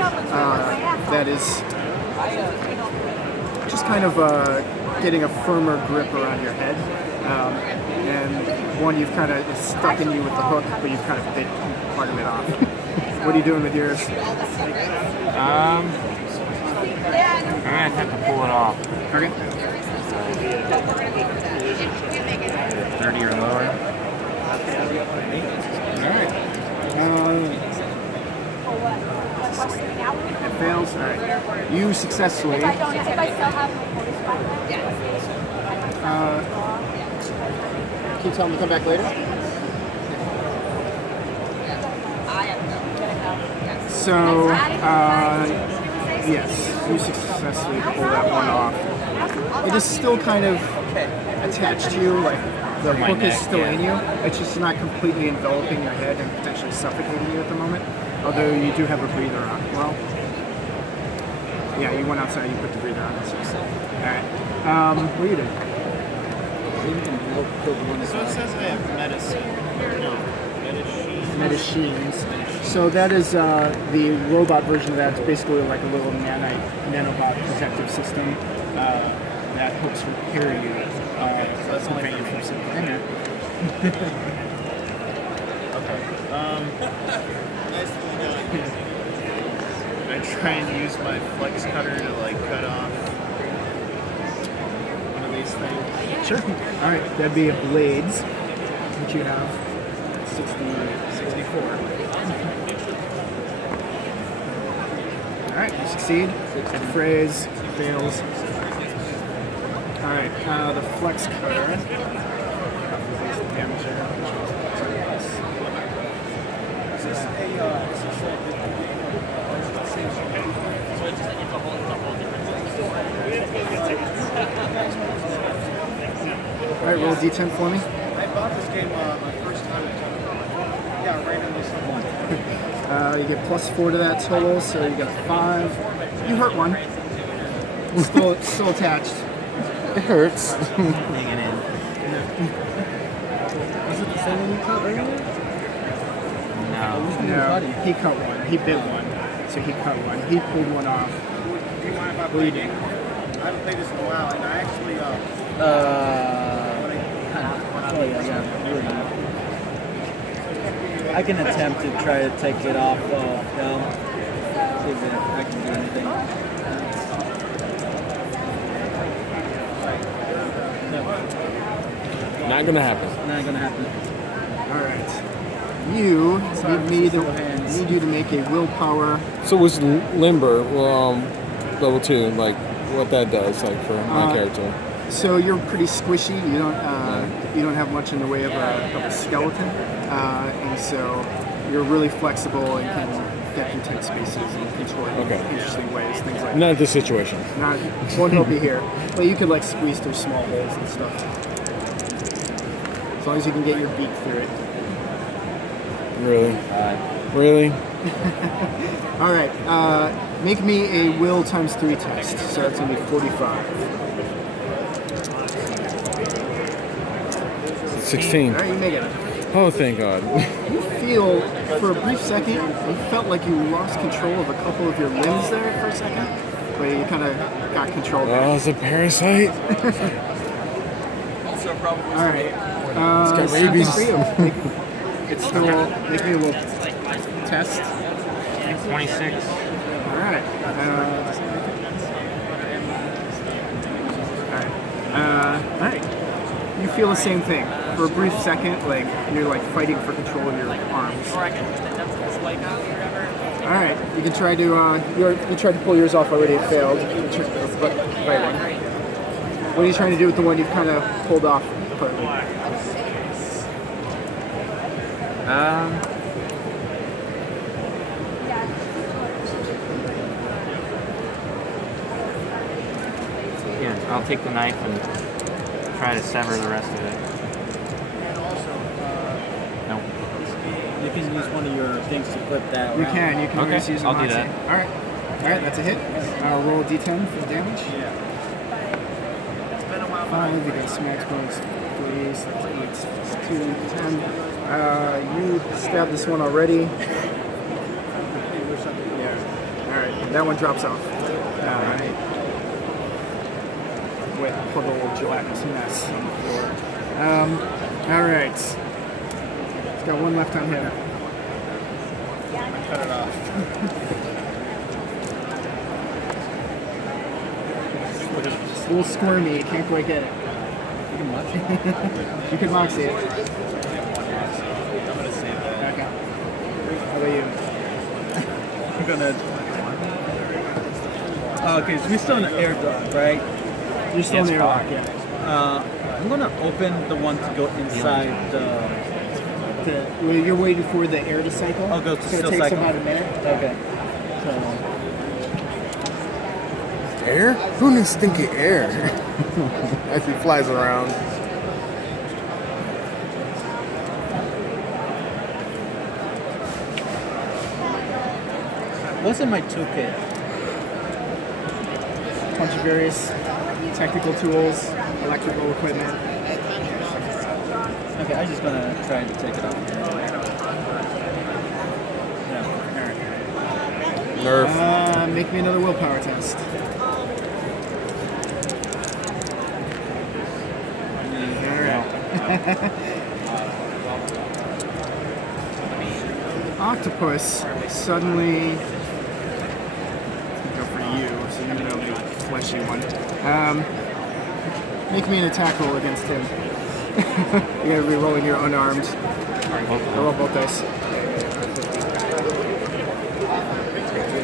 that is just kind of getting a firmer grip around your head. And one you've kind of is stuck in you with the hook, but you've kind of bit part of it off. What are you doing with yours? I'm gonna have to pull it off. Okay. 30 or lower. Alright. It fails. Alright. You successfully. Can you tell him to come back later? So, yes, you successfully pull that one off. It is still kind of attached to you, like the My hook is neck, still yeah. in you. It's just not completely enveloping your head and potentially suffocating you at the moment. Although you do have a breather on. Well, yeah, you went outside, you put the breather on. Alright. What are you doing? So it says I have medicine. No, Medicines. So that is the robot version of that. It's basically like a little nanobot protective system that helps repair you. so that's only prevent you from something. I try and use my flex cutter to like cut off one of these things. Sure. All right. That'd be a blades, which you have 64. All right. You succeed. Good phrase. Fails. All right. The flex cutter. Damage there. So All right, roll a d10 for me. I bought this game my first time. Yeah, randomly someone. You get +4 to that total, so you got 5. You hurt one. Still attached. It hurts. Hanging in. Was it the same one you cut earlier? No. No, he cut one. He bit one, so he cut one. He pulled one off. Do you mind if I play it? I haven't played this in a while, and I actually I can attempt to try to take it off. See if I can do anything. Not gonna happen. Not gonna happen. All right. You need you to make a willpower. So was limber level 2, like what that does, like for my character? So you're pretty squishy. You don't have much in the way of a skeleton, and so you're really flexible and can get through tight spaces and control it in interesting ways. Things like Not this situation. not won't help you here, but you could like squeeze through small holes and stuff. As long as you can get your beak through it. Really? Really? All right. Make me a will times 3 test. So that's gonna be 45. 16. All right, you make it. Oh, thank God. You feel, for a brief second, you felt like you lost control of a couple of your limbs there for a second, but you kind of got control Oh, back. it's a parasite. All right. It's got same thing rabies. for you. It's still, make me a will test. 26. All right. All right. You feel the same thing. For a brief second, like you're like fighting for control of your arms. All right. You can try to you tried to pull yours off already. It failed. Fighting. What are you trying to do with the one you've kind of pulled off partly? Here, I'll take the knife and try to sever the rest of it. Nope. You can use one of your things to flip that You around. can. You can Okay, always use a I'll do Moxie. that. All right. All right. That's a hit. Roll a d10 for the damage. 5. You got smacks bonus 3. So that's 8. 2. 10. You stabbed this one already. Yeah. All right. That one drops off. Wait, put a little gelatinous mess on the floor. All right. It's got one left on him. cut it off. It's a little squirmy. You can't quite get it. You can moxie it. You can moxie it. I'm gonna save that. Okay. How about you? I'm gonna. Okay, so we're still in the air drop, right? You're still in the airlock, yeah. I'm gonna open the one to go inside the. Well, you're waiting for the air to cycle. I'll go to So it still takes cycle. about a minute. Okay. Air? Who needs stinky air? As he flies around. What's in my toolkit? A bunch of various technical tools, electrical equipment. Okay, I'm just gonna try to take it off. Nerf. Make me another willpower test. Octopus suddenly. Let's go for you, so you know the fleshy one. Make me an attack roll against him. You're gonna be rolling your unarmed. I roll both dice.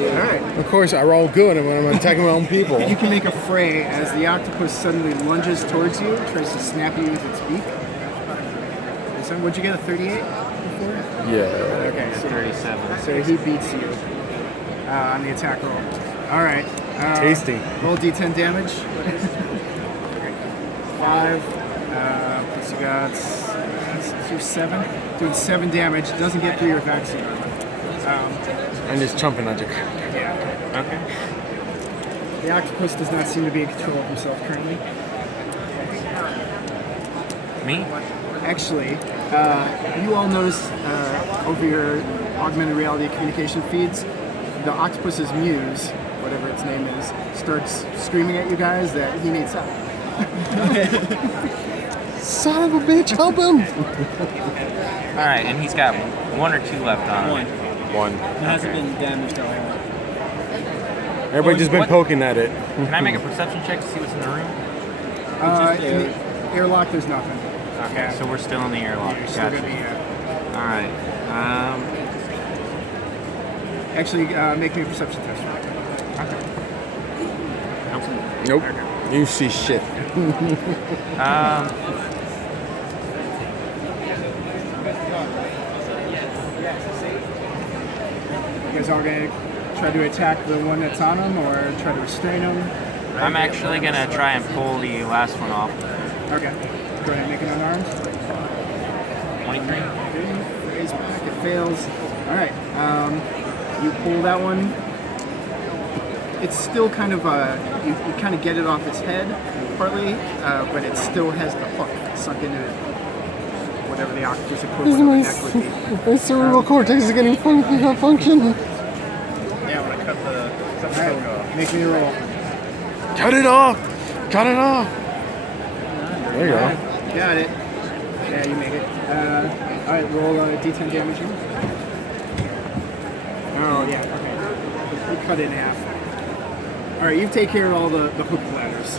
Alright. Of course, I roll good when I'm attacking my own people. You can make a fray as the octopus suddenly lunges towards you, tries to snap you with its beak. So, what'd you get, a 38? before? Yeah. Okay, so 37. So he beats you on the attack roll. All right. Tasty. Roll D10 damage. 5 plus you got 7. Doing 7 damage. Doesn't get through your vaccine. And just chomping magic. Yeah. Okay. The octopus does not seem to be in control of himself currently. Me? Actually, you all notice over your augmented reality communication feeds, the octopus's muse, whatever its name is, starts screaming at you guys that he needs help. Son of a bitch, help him! All right, and he's got 1 or 2 left on One. him. One. It hasn't been damaged at all. Everybody just been What? poking at it. Can I make a perception check to see what's in the room? In the airlock, there's nothing. Okay, so we're still in the airlock. You're still Gotcha. gonna be All right. Actually, make me a perception test. Nope. You see shit. You guys all gonna try to attack the one that's on him, or try to restrain him? I'm actually gonna try and pull the last one off. Okay. Go ahead and make it unarmed. 23. Raise back, it fails. Alright, you pull that one. It's still kind of, you kind of get it off its head, partly, but it still has the hook sunk into it. Whatever the octopus equivalent of the neck would be. My cerebral cortex is getting function. Yeah, I'm gonna cut the hook Alright, off. make me a roll. Cut it off! Cut it off! There you go. Got it. Yeah, you make it. Alright, roll D10 damage here. Oh, yeah, okay. You cut it in half. Alright, you take care of all the hook ladders.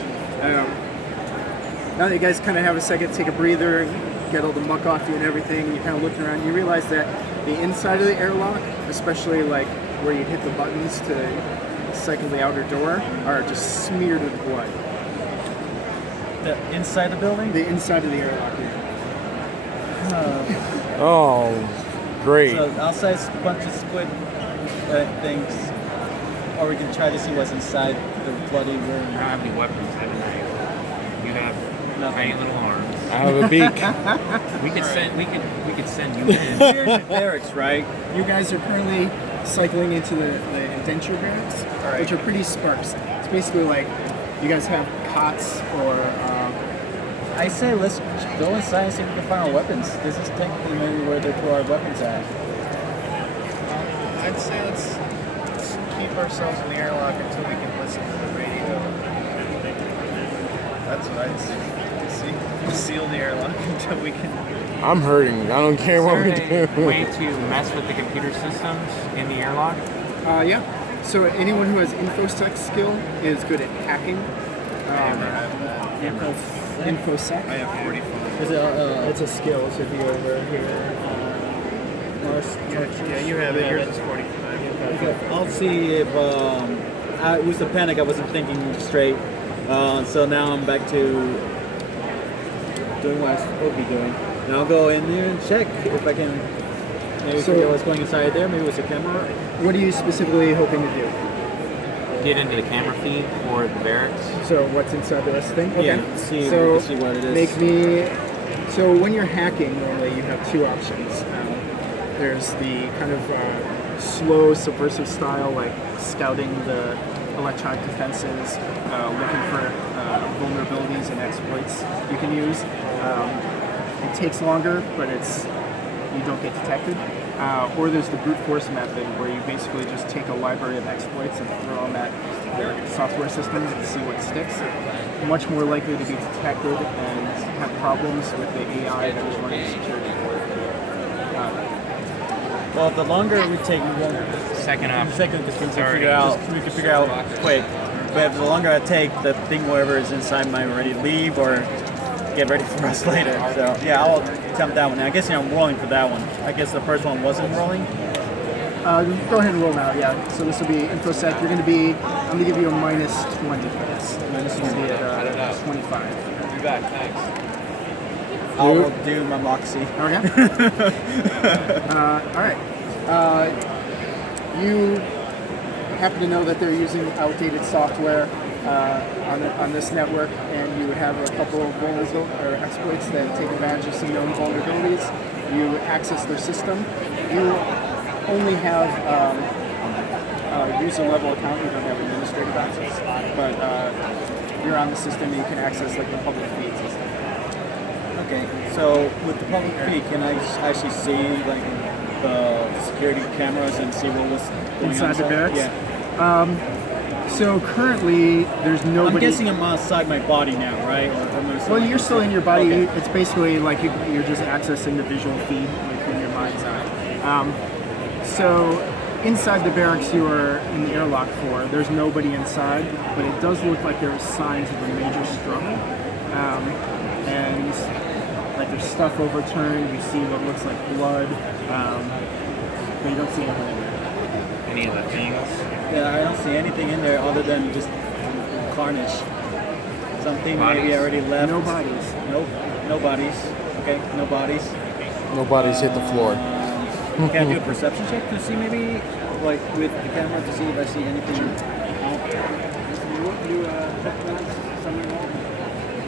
Now that you guys kind of have a second to take a breather, get all the muck off you and everything, you're kind of looking around, you realize that the inside of the airlock, especially like where you hit the buttons to cycle the outer door, are just smeared with blood. The inside the building? The inside of the airlock here. Oh, great. So outside bunch of squid things, or we can try to see what's inside the bloody I room. don't have any weapons. I have a knife. You have tiny little arms. I have a beak. We could send you in. Here's the barracks, right? You guys are currently cycling into the indenture barracks, which are pretty sparse. It's basically like you guys have cots or I say let's go inside and see if we can find our weapons. This is technically maybe where they put our weapons at. I'd say let's keep ourselves in the airlock until we can listen to the radio. That's what I'd say. Seal the airlock until we can. I'm hurting. I don't care what we Is there do. a way to mess with the computer systems in the airlock? yeah. So anyone who has infosec skill is good at hacking. Infosec. I have 45. Is it, It's a skill. So if you go over here, Yeah, you have it. Yours is 45. I'll see if it was the panic. I wasn't thinking straight. So now I'm back to doing what I'm supposed to be doing. And I'll go in there and check if I can maybe figure out what's going inside there. Maybe it's a camera. What are you specifically hoping to do? Get into the camera feed for the barracks. So what's inside the rest of the thing? Yeah, see, So we can see what it is. make me. So when you're hacking, normally you have two options. There's the kind of slow, subversive style, like scouting the electronic defenses, looking for vulnerabilities and exploits you can use. It takes longer, but you don't get detected. Or there's the brute force method, where you basically just take a library of exploits and throw them at their software systems and see what sticks. Much more likely to be detected and have problems with the AI that is running security for it. Well, the longer we take, we won't. Second option. Second, because we can Sorry. figure out quick. But the longer I take, the thing whatever is inside might already leave or get ready for us later. So yeah, I'll attempt that one. Now, I guess I'm rolling for that one. I guess the first one wasn't rolling. Go ahead and roll now, yeah. So this will be infosec. You're going to be, I'm going to give you a minus 20 for this. And this is going to be at 25. Be back, thanks. I'll do my Moxie. Okay. All right. You happen to know that they're using outdated software on this network, and you have a couple of vulnerable or exploits that take advantage of some known vulnerabilities. You access their system. You only have a user level account. You don't have administrative access, but you're on the system and you can access like the public feeds and stuff. Okay, so with the public feed, can I actually see like the security cameras and see what was going Inside on the barracks? Yeah. So currently, there's nobody. I'm guessing I'm outside my body now, right? Well, you're still in your body. Okay. It's basically like you're just accessing the visual feed within your mind's eye. So inside the barracks, you are in the airlock floor. There's nobody inside, but it does look like there are signs of a major struggle. And like there's stuff overturned. You see what looks like blood, but you don't see anything. Any of the things? Yeah, I don't see anything in there other than just carnage. Something Bodies? maybe already left. No bodies. Nope, no bodies. Okay, no bodies. Nobody's hit the floor. Can I do a perception check to see maybe, like with the camera, to see if I see anything?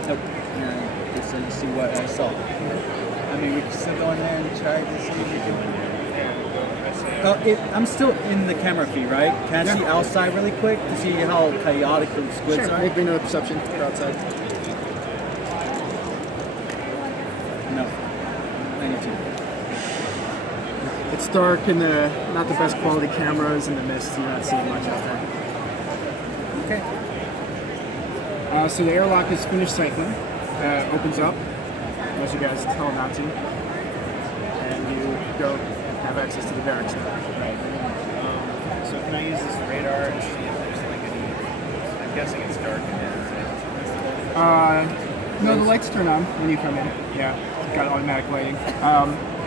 Nope. Yeah, just to see what I saw. I mean, we can still go in there and try to see if we can. I'm still in the camera feed, right? Can I see outside really quick to see how chaotic the squids are? Make me another perception. Go outside. No. 92. It's dark and not the best quality cameras in the mist. You're not seeing much out there. Okay. So the airlock is finished cycling. Opens up, unless you guys tell it not to, and you go have access to the barracks now. Right. So can I use this radar and see if there's like any? I'm guessing it's dark in there. No, the lights turn on when you come in. Yeah, it's got automatic lighting. I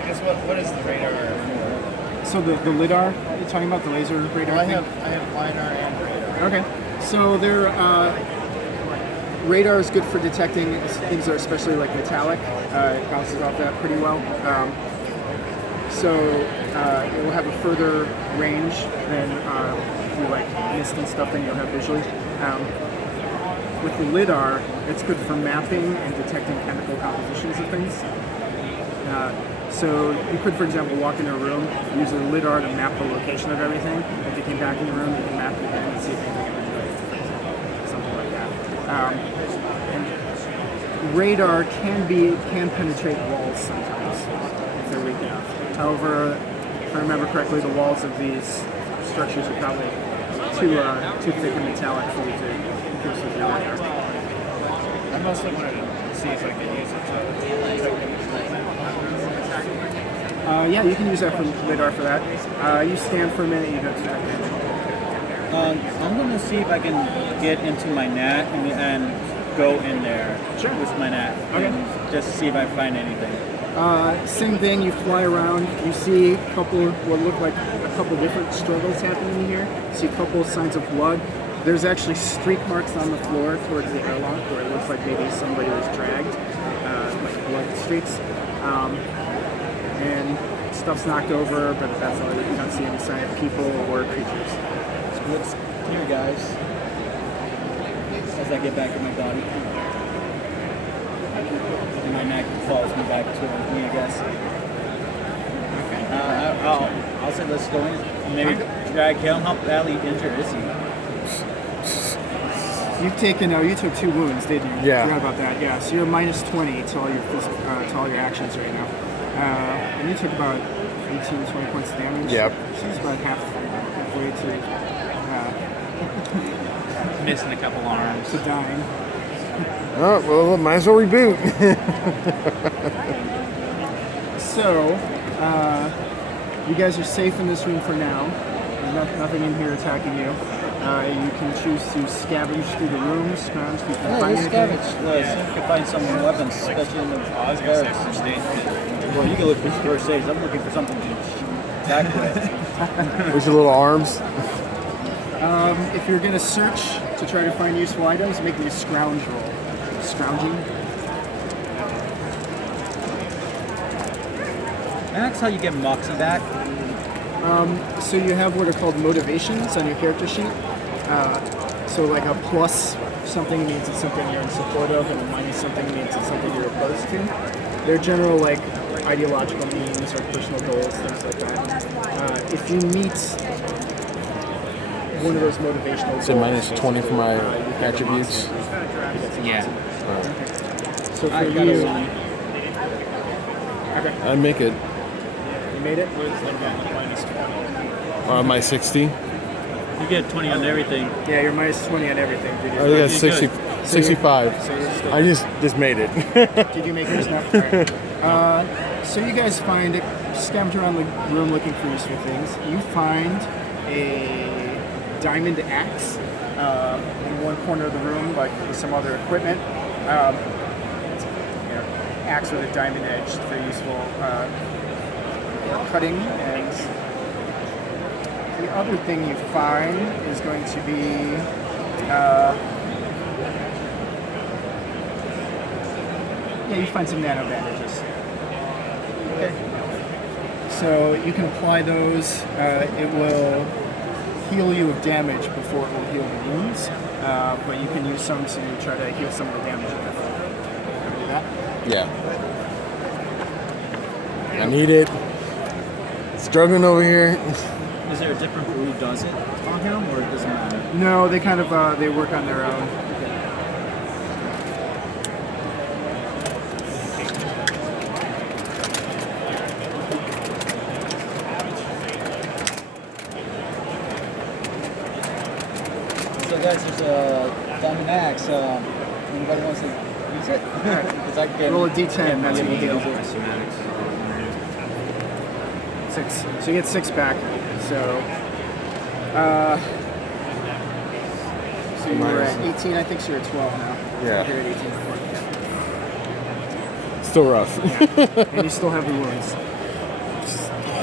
guess what is the radar for? So the lidar, you're talking about the laser radar Well, I thing? have LiDAR and radar. Okay. So their radar is good for detecting things that are especially like metallic. It bounces off that pretty well. So it will have a further range than if you like mist and stuff than you'll have visually. With the lidar, it's good for mapping and detecting chemical compositions of things. So you could, for example, walk into a room, use the lidar to map the location of everything. If you came back in the room, you can map it again and see if anything is something like that. And radar can penetrate walls sometimes if they're weak enough. However, if I remember correctly, the walls of these structures are probably too thick and metallic for you to pierce with your radar. I mostly wanted to see if I could use it to detect. Yeah, you can use that for radar for that. You stand for a minute, you don't detect anything. I'm gonna see if I can get into my net and go in there with my net. Okay. And just see if I find anything. Same thing, you fly around, you see what look like a couple different struggles happening here. You see a couple of signs of blood. There's actually streak marks on the floor towards the airlock where it looks like maybe somebody was dragged, like blood streaks. And stuff's knocked over, but that's all. You don't see any sign of people or creatures. Squids, come here, guys. As I get back in my body. And my neck falls me back towards me, I guess. I'll say let's go in. Maybe drag him. How badly injured is he? You took 2 wounds, didn't you? Yeah. Forgot about that. Yeah. So you're minus 20 to all your actions right now. And you took about 18, 20 points of damage. Yep. She's about halfway Missing a couple arms. to dying. Oh, well, might as well reboot. So, you guys are safe in this room for now. There's nothing in here attacking you. You can choose to scavenge through the room, scrounge, you can find Let's anything. scavenge. See if we can find some weapons, especially in the barracks. Well, you can look for first aids. I'm looking for something to attack with. There's your little arms. If you're going to search to try to find useful items, make me a scrounge roll. Scrounging. That's how you get Moxie back. So you have what are called motivations on your character sheet. So like a plus something means it's something you're in support of, and a minus something means it's something you're opposed to. They're general like ideological means or personal goals, things like that. If you meet one of those motivational goals, So minus 20 for my you get a attributes. Moxie. Yeah. So for I got you, a 1. okay, I make it. you made it. My 60. You get 20 on everything. Yeah, you're minus 20 on everything. Did you, I got 60, 65. so you're still, I just made it. did you make yours now? All right. So you guys find it, scavenged around the room looking for useful things. You find a diamond axe in one corner of the room, like with some other equipment. It's, axe with a diamond edge for useful cutting. And the other thing you find is going to be you find some nano bandages. Okay. So you can apply those. It will heal you of damage before it will heal the wounds, but you can use some to try to heal some of the damage. Wanna do that? Yeah. I need it. Struggling over here. Is there a different crew who does it on him, or it doesn't matter? No, they kind of they work on their own. So guys, there's a diamond axe. Anybody wants to use it? Because I can Roll a d10. That's what you heal. Somatics. 6. So you get 6 back. So so you were at 18, I think. So you're at 12 now. Yeah. You're at 18 before. Still rough. And you still have the wounds.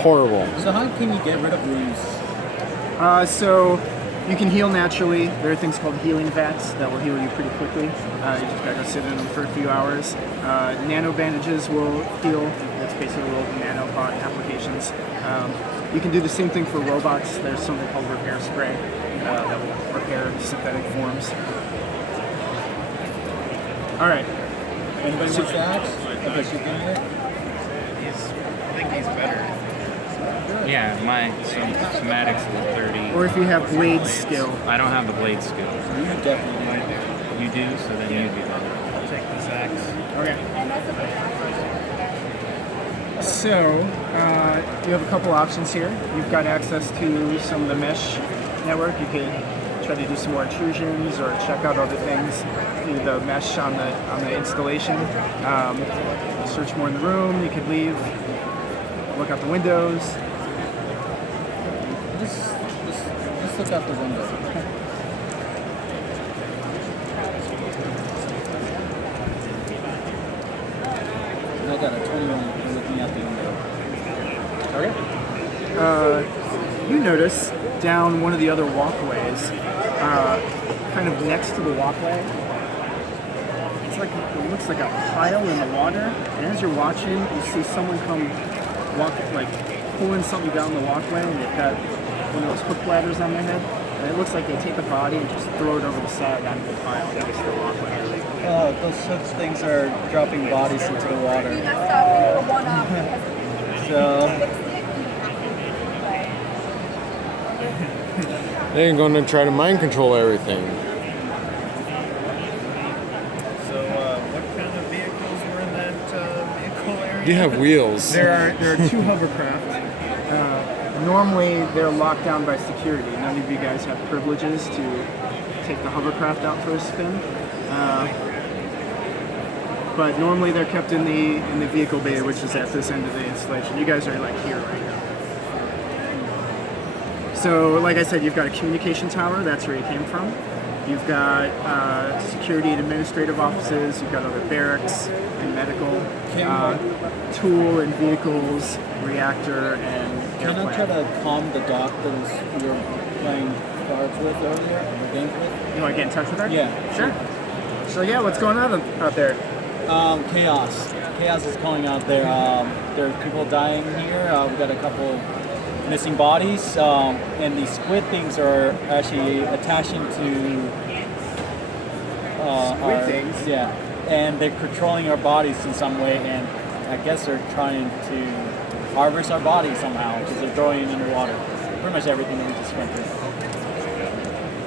Horrible. So how can you get rid of wounds? So you can heal naturally. There are things called healing vats that will heal you pretty quickly. You just gotta go sit in them for a few hours. Nano bandages will heal. That's basically little nanopod applications. You can do the same thing for robots. There's something called repair spray that will repair synthetic forms. All right. Anybody wants the axe? Okay, so give me it. Yeah, my somatics were 30. Or if you have blade skill. I don't have the blade skill. You definitely do. You do, so then you do that. I'll take this axe. Okay. So, you have a couple options here. You've got access to some of the mesh network. You could try to do some more intrusions or check out other things through the mesh on the installation. Search more in the room. You could leave. Look out the windows. Just look out the window. And I got a 21 for looking out the window. Okay. You notice down one of the other walkways, kind of next to the walkway, it looks like a pile in the water. And as you're watching, you see someone come pulling something down the walkway, and they've got one of those hook ladders on their head. And it looks like they take the body and just throw it over the side onto the pile next to the walkway. Those such things are dropping bodies into the water. So They're going to try to mind control everything. So, what kind of vehicles were in that vehicle area? You have wheels. There are 2 hovercraft. Normally they're locked down by security. None of you guys have privileges to take the hovercraft out for a spin. But normally they're kept in the vehicle bay, which is at this end of the installation. You guys are like here right now. So, like I said, you've got a communication tower. That's where you came from. You've got security and administrative offices. You've got other barracks and medical, tool and vehicles, reactor, and can I try to calm the doc that we were playing cards with earlier, or games with? You want to get in touch with her? Yeah. Sure. So yeah, what's going on out there? Chaos. chaos is calling out there. There are people dying here. We got a couple missing bodies, and these squid things are actually attaching to Squid things? Yeah, and they're controlling our bodies in some way, and I guess they're trying to harvest our bodies somehow because they're throwing it in the water. Pretty much everything that we just went through.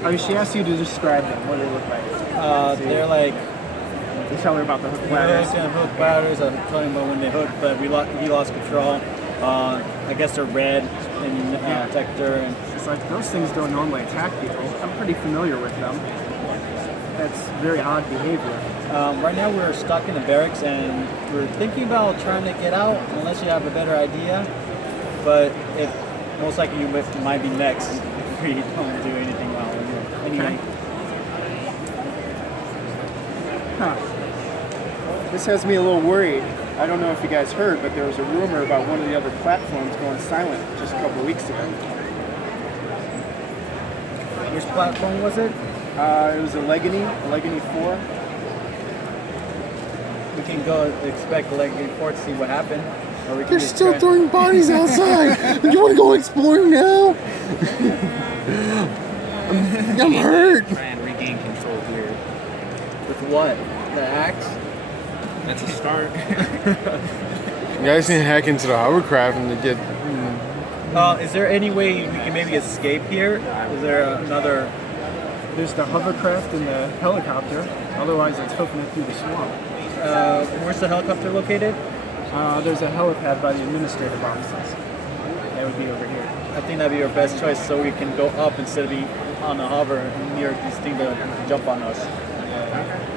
Oh, she asked you to describe them. What do they look like? They're like You tell her about the hook hook bladders. and hook batters. I'm telling about when they hook, but he lost control. I guess they're red in texture, and It's like those things don't normally attack people. I'm pretty familiar with them. That's very odd behavior. right now we're stuck in the barracks, and we're thinking about trying to get out unless you have a better idea. But if most likely you might be next if we don't do anything well. Anyway. Huh. This has me a little worried. I don't know if you guys heard, but there was a rumor about one of the other platforms going silent just a couple of weeks ago. Which platform was it? It was a Legany 4. We can go expect Legacy 4 to see what happened. Or we can They're just still try- throwing bodies outside. You want to go exploring now? I'm hurt. Try and regain control here. With what? The axe? That's a start. You guys can hack into the hovercraft and they get. Is there any way we can maybe escape here? Is there another? There's the hovercraft and the helicopter. Otherwise, it's hoofing it through the swamp. Where's the helicopter located? There's a helipad by the administrative offices. That would be over here. I think that'd be our best choice, so we can go up instead of being on the hover near these things that jump on us.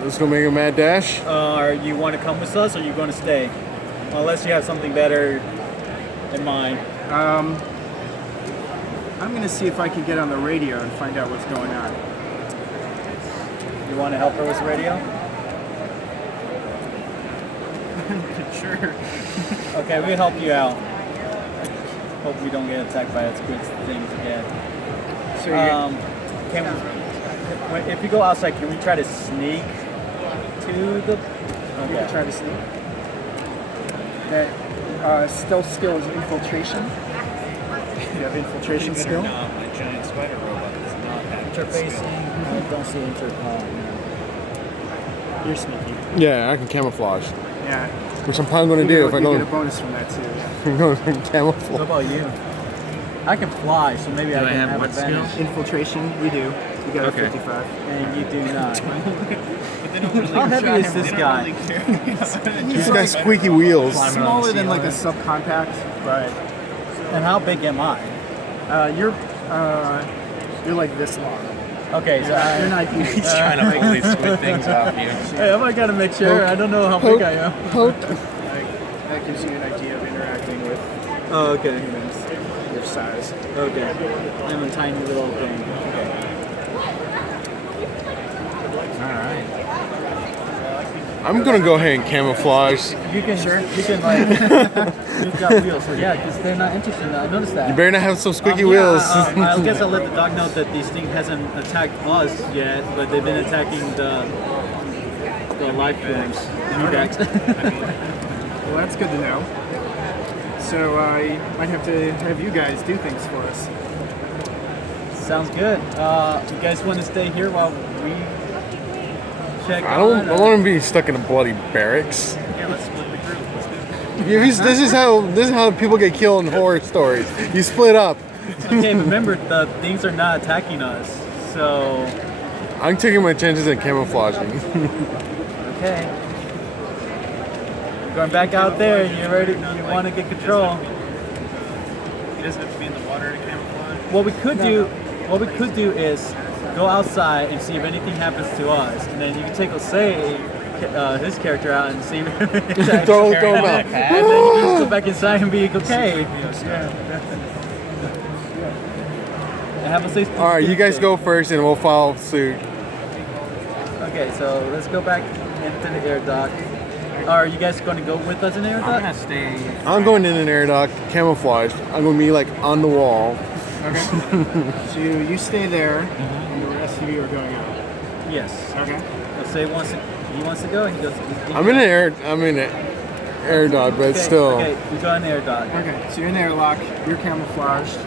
Let's go make a mad dash. Or you want to come with us, or you going to stay? Unless you have something better in mind. I'm going to see if I can get on the radio and find out what's going on. You want to help her with the radio? Sure. Okay, we'll help you out. Hope we don't get attacked by squid things again. So you If you go outside, can we try to sneak to the? You can try to sneak. That stealth skill is infiltration. You have infiltration skill. My giant spider robot is not having Interfacing. I don't see You're sneaky. Yeah, I can camouflage. Yeah. Which I'm probably going to do if I You get go a bonus from that too. What camouflage. about you? I can fly, so maybe I Do I can have have what advantage. skill? Infiltration, you do. You got Okay. a 55. And you do not. But they don't really How heavy try is him, this they guy? don't really care. He's got squeaky wheels. Smaller than like a subcompact, but And how big am I? you're like this long. Okay, so You're not huge. He's trying to pull these squid things off you. Hey, I gotta make sure. I don't know how big I am. That gives you an idea of interacting with Oh, okay. humans, your size. Okay. I'm a tiny little thing. Okay. Alright. I'm going to go ahead and camouflage. You can You can like. You've got wheels. Yeah, because they're not interested. I noticed that. You better not have some squeaky Yeah, wheels. I guess I'll let the dog know that these things hasn't attacked us yet, but they've been attacking the life forms. Okay. Well, that's good to know. So I might have to have you guys do things for us. Sounds good. You guys want to stay here while we check? I don't on, want to be stuck in a bloody barracks. Yeah, let's split the group. Let's do it. This is how people get killed in horror stories. You split up. Okay, remember the things are not attacking us, so I'm taking my chances at camouflaging. okay. We're going back out there. You ready? You want to get control? He doesn't have to be in the water to camouflage. What we could do is go outside and see if anything happens to us, and then you can take Jose, his character out and see. Throw him out. And then you can just go back inside and be okay. And have Jose. All right, you guys go first, and we'll follow suit. Okay, so let's go back into the air dock. Are you guys going to go with us in the air I'm dock? gonna stay. I'm going in an air dock, camouflaged. I'm going to be like on the wall. Okay. So you stay there, and the rest of you are going out. Yes. Okay. Jose wants to go. He goes. I'm in an air. air dot, but Okay, still. Okay, we got an air dot. Okay, so you're in the airlock, you're camouflaged,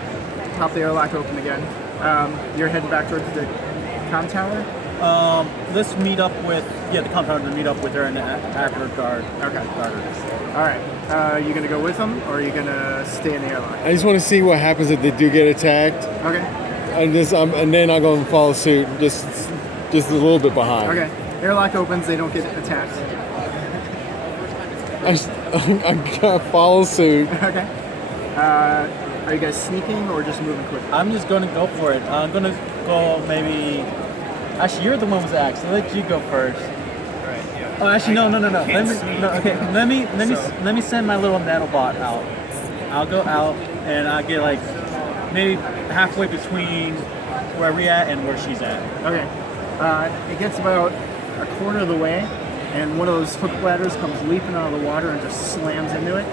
pop the airlock open again. You're heading back towards the comm tower? Let's meet up with the compound to meet up with her and the after guard. Okay. Alright, you gonna go with them, or are you gonna stay in the airlock? I just want to see what happens if they do get attacked, Okay, and then I'll go and follow suit, just a little bit behind. okay. Airlock opens, they don't get attacked. I'm gonna follow suit. Okay. Are you guys sneaking or just moving quickly? I'm just gonna go for it. I'm gonna go maybe. Actually, you're the one who was asked, so let you go first. Right, yeah. Oh, actually, no. Let can't me, see. no, okay. Let me So- let me send my little nanobot out. I'll go out and I'll get like maybe halfway between where we're at and where she's at. Okay. It gets about a quarter of the way, and one of those hook bladders comes leaping out of the water and just slams into it.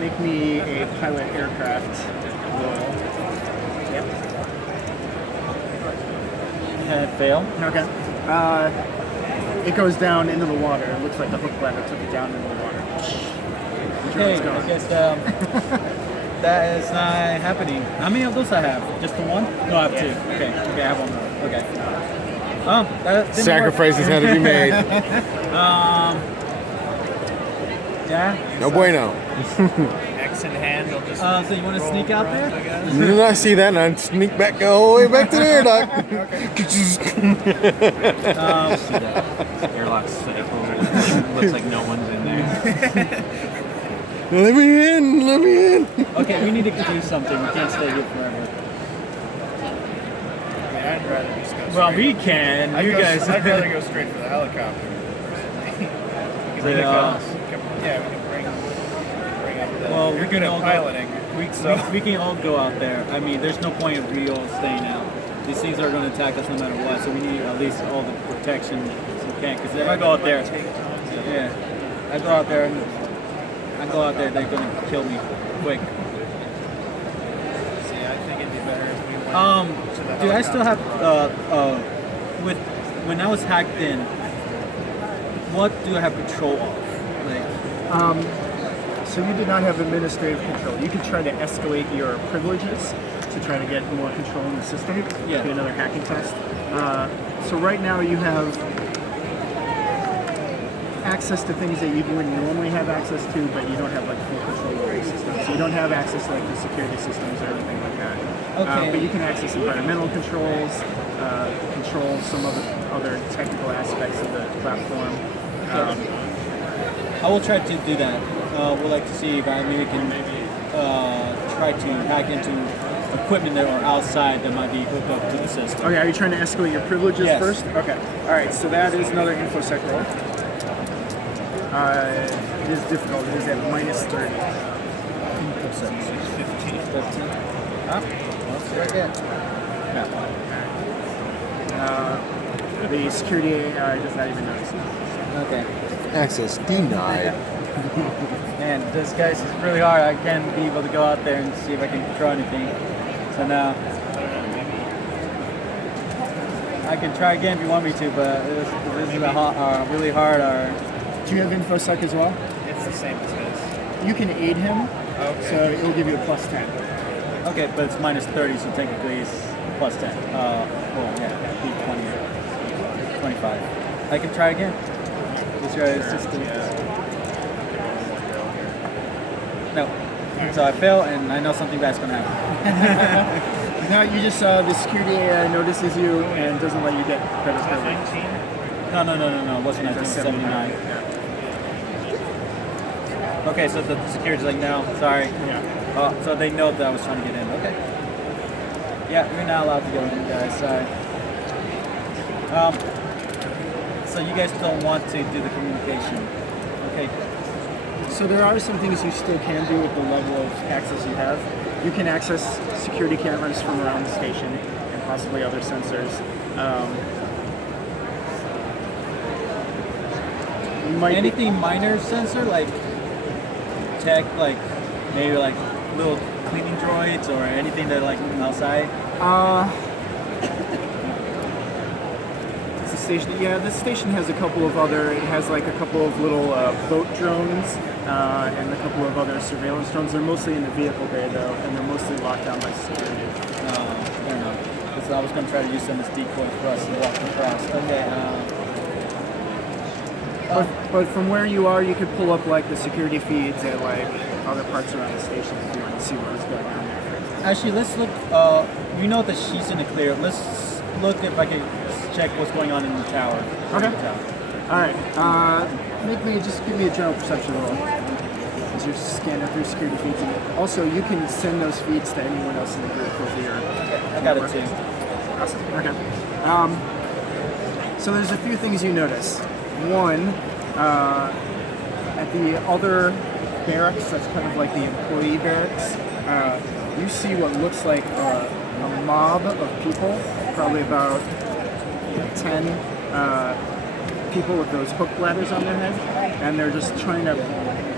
Make me a pilot aircraft roll. Yep. And fail. Okay. It goes down into the water. It looks like the hook bladder took it down into the water. Okay, It's gone. I guess that is not happening. How many of those I have? Just the one? No, I have two. Okay, I have one more. Okay. That didn't Sacrifices had to be made. Yeah. No bueno. X in hand, I'll just. So you want to sneak out there? Did I see that and I sneak back all the way back to the air dock. Airlock's set up. Looks like no one's in there. Let me in. Okay, we need to do something. We can't stay here forever. I'd rather just go straight. Well, we can. I'd You guys. I'd rather go straight for the helicopter. So, Yeah, we can bring up the. Well, you're we good can all at go- piloting. we can all go out there. I mean, there's no point of we all staying out. These things are going to attack us no matter what, so we need at least all the protection we can. Because if I go out there, I go out there, they're going to kill me quick. See, I think it'd be better if we went to the Dude, I still have helicopter. when I was hacked in. What do I have control of? Like, So you did not have administrative control. You could try to escalate your privileges to try to get more control in the system. Yeah. Do another hacking test. So right now you have access to things that you wouldn't normally have access to, but you don't have like full control over your system. So you don't have access to like the security systems or anything like that. Okay. But you can access environmental controls, control some other technical aspects of the platform. I will try to do that. We'll like to see if I maybe can try to hack into equipment that are outside that might be hooked up to the system. Okay, are you trying to escalate your privileges Yes. first? Okay. All right, so that is another infosec roll. It is difficult. It is at -30. Infosec. 15. Ah, that's right there. The security AI does not even notice. Okay. Access denied. Man, this guy's is really hard. I can't be able to go out there and see if I can control anything. So now I can try again if you want me to, but this is really hard. Do you have infosec as well? It's the same as his. You can aid him, Okay. so it will give you a +10. Okay, but it's -30, so technically it's +10. Well, yeah, be 20, 25. I can try again. Just try assistant. No. So I fail, and I know something bad's gonna happen. No, you just the security AI notices you and doesn't let you get credit privilege. No. It wasn't 1979. Okay, so the security's like, no, sorry. Yeah. So they know that I was trying to get in. Okay. Yeah, you're not allowed to go in, guys. Sorry. So you guys don't want to do the communication. Okay. So there are some things you still can do with the level of access you have. You can access security cameras from around the station and possibly other sensors. You might Anything minor sensor, like tech, like maybe like little cleaning droids or anything that like outside. It's a station. Yeah, this station has a couple of other. It has like a couple of little boat drones and a couple of other surveillance drones. They're mostly in the vehicle bay though, and they're mostly locked down by security. Fair enough. Because I was going to try to use them as decoys for us to walk across. Okay. But from where you are, you could pull up like the security feeds at like other parts around the station if you want to see what was going on there. Actually, let's look. You know that she's in the clear. Let's look if I can check what's going on in the tower. Okay. The tower. All right. Just give me a general perception roll as you're scanning through security feeds. And also, you can send those feeds to anyone else in the group with your. I got it too. Awesome. Okay. So there's a few things you notice. One, at the other barracks, that's kind of like the employee barracks, you see what looks like a mob of people, probably about 10 people with those hook ladders on their head, and they're just trying to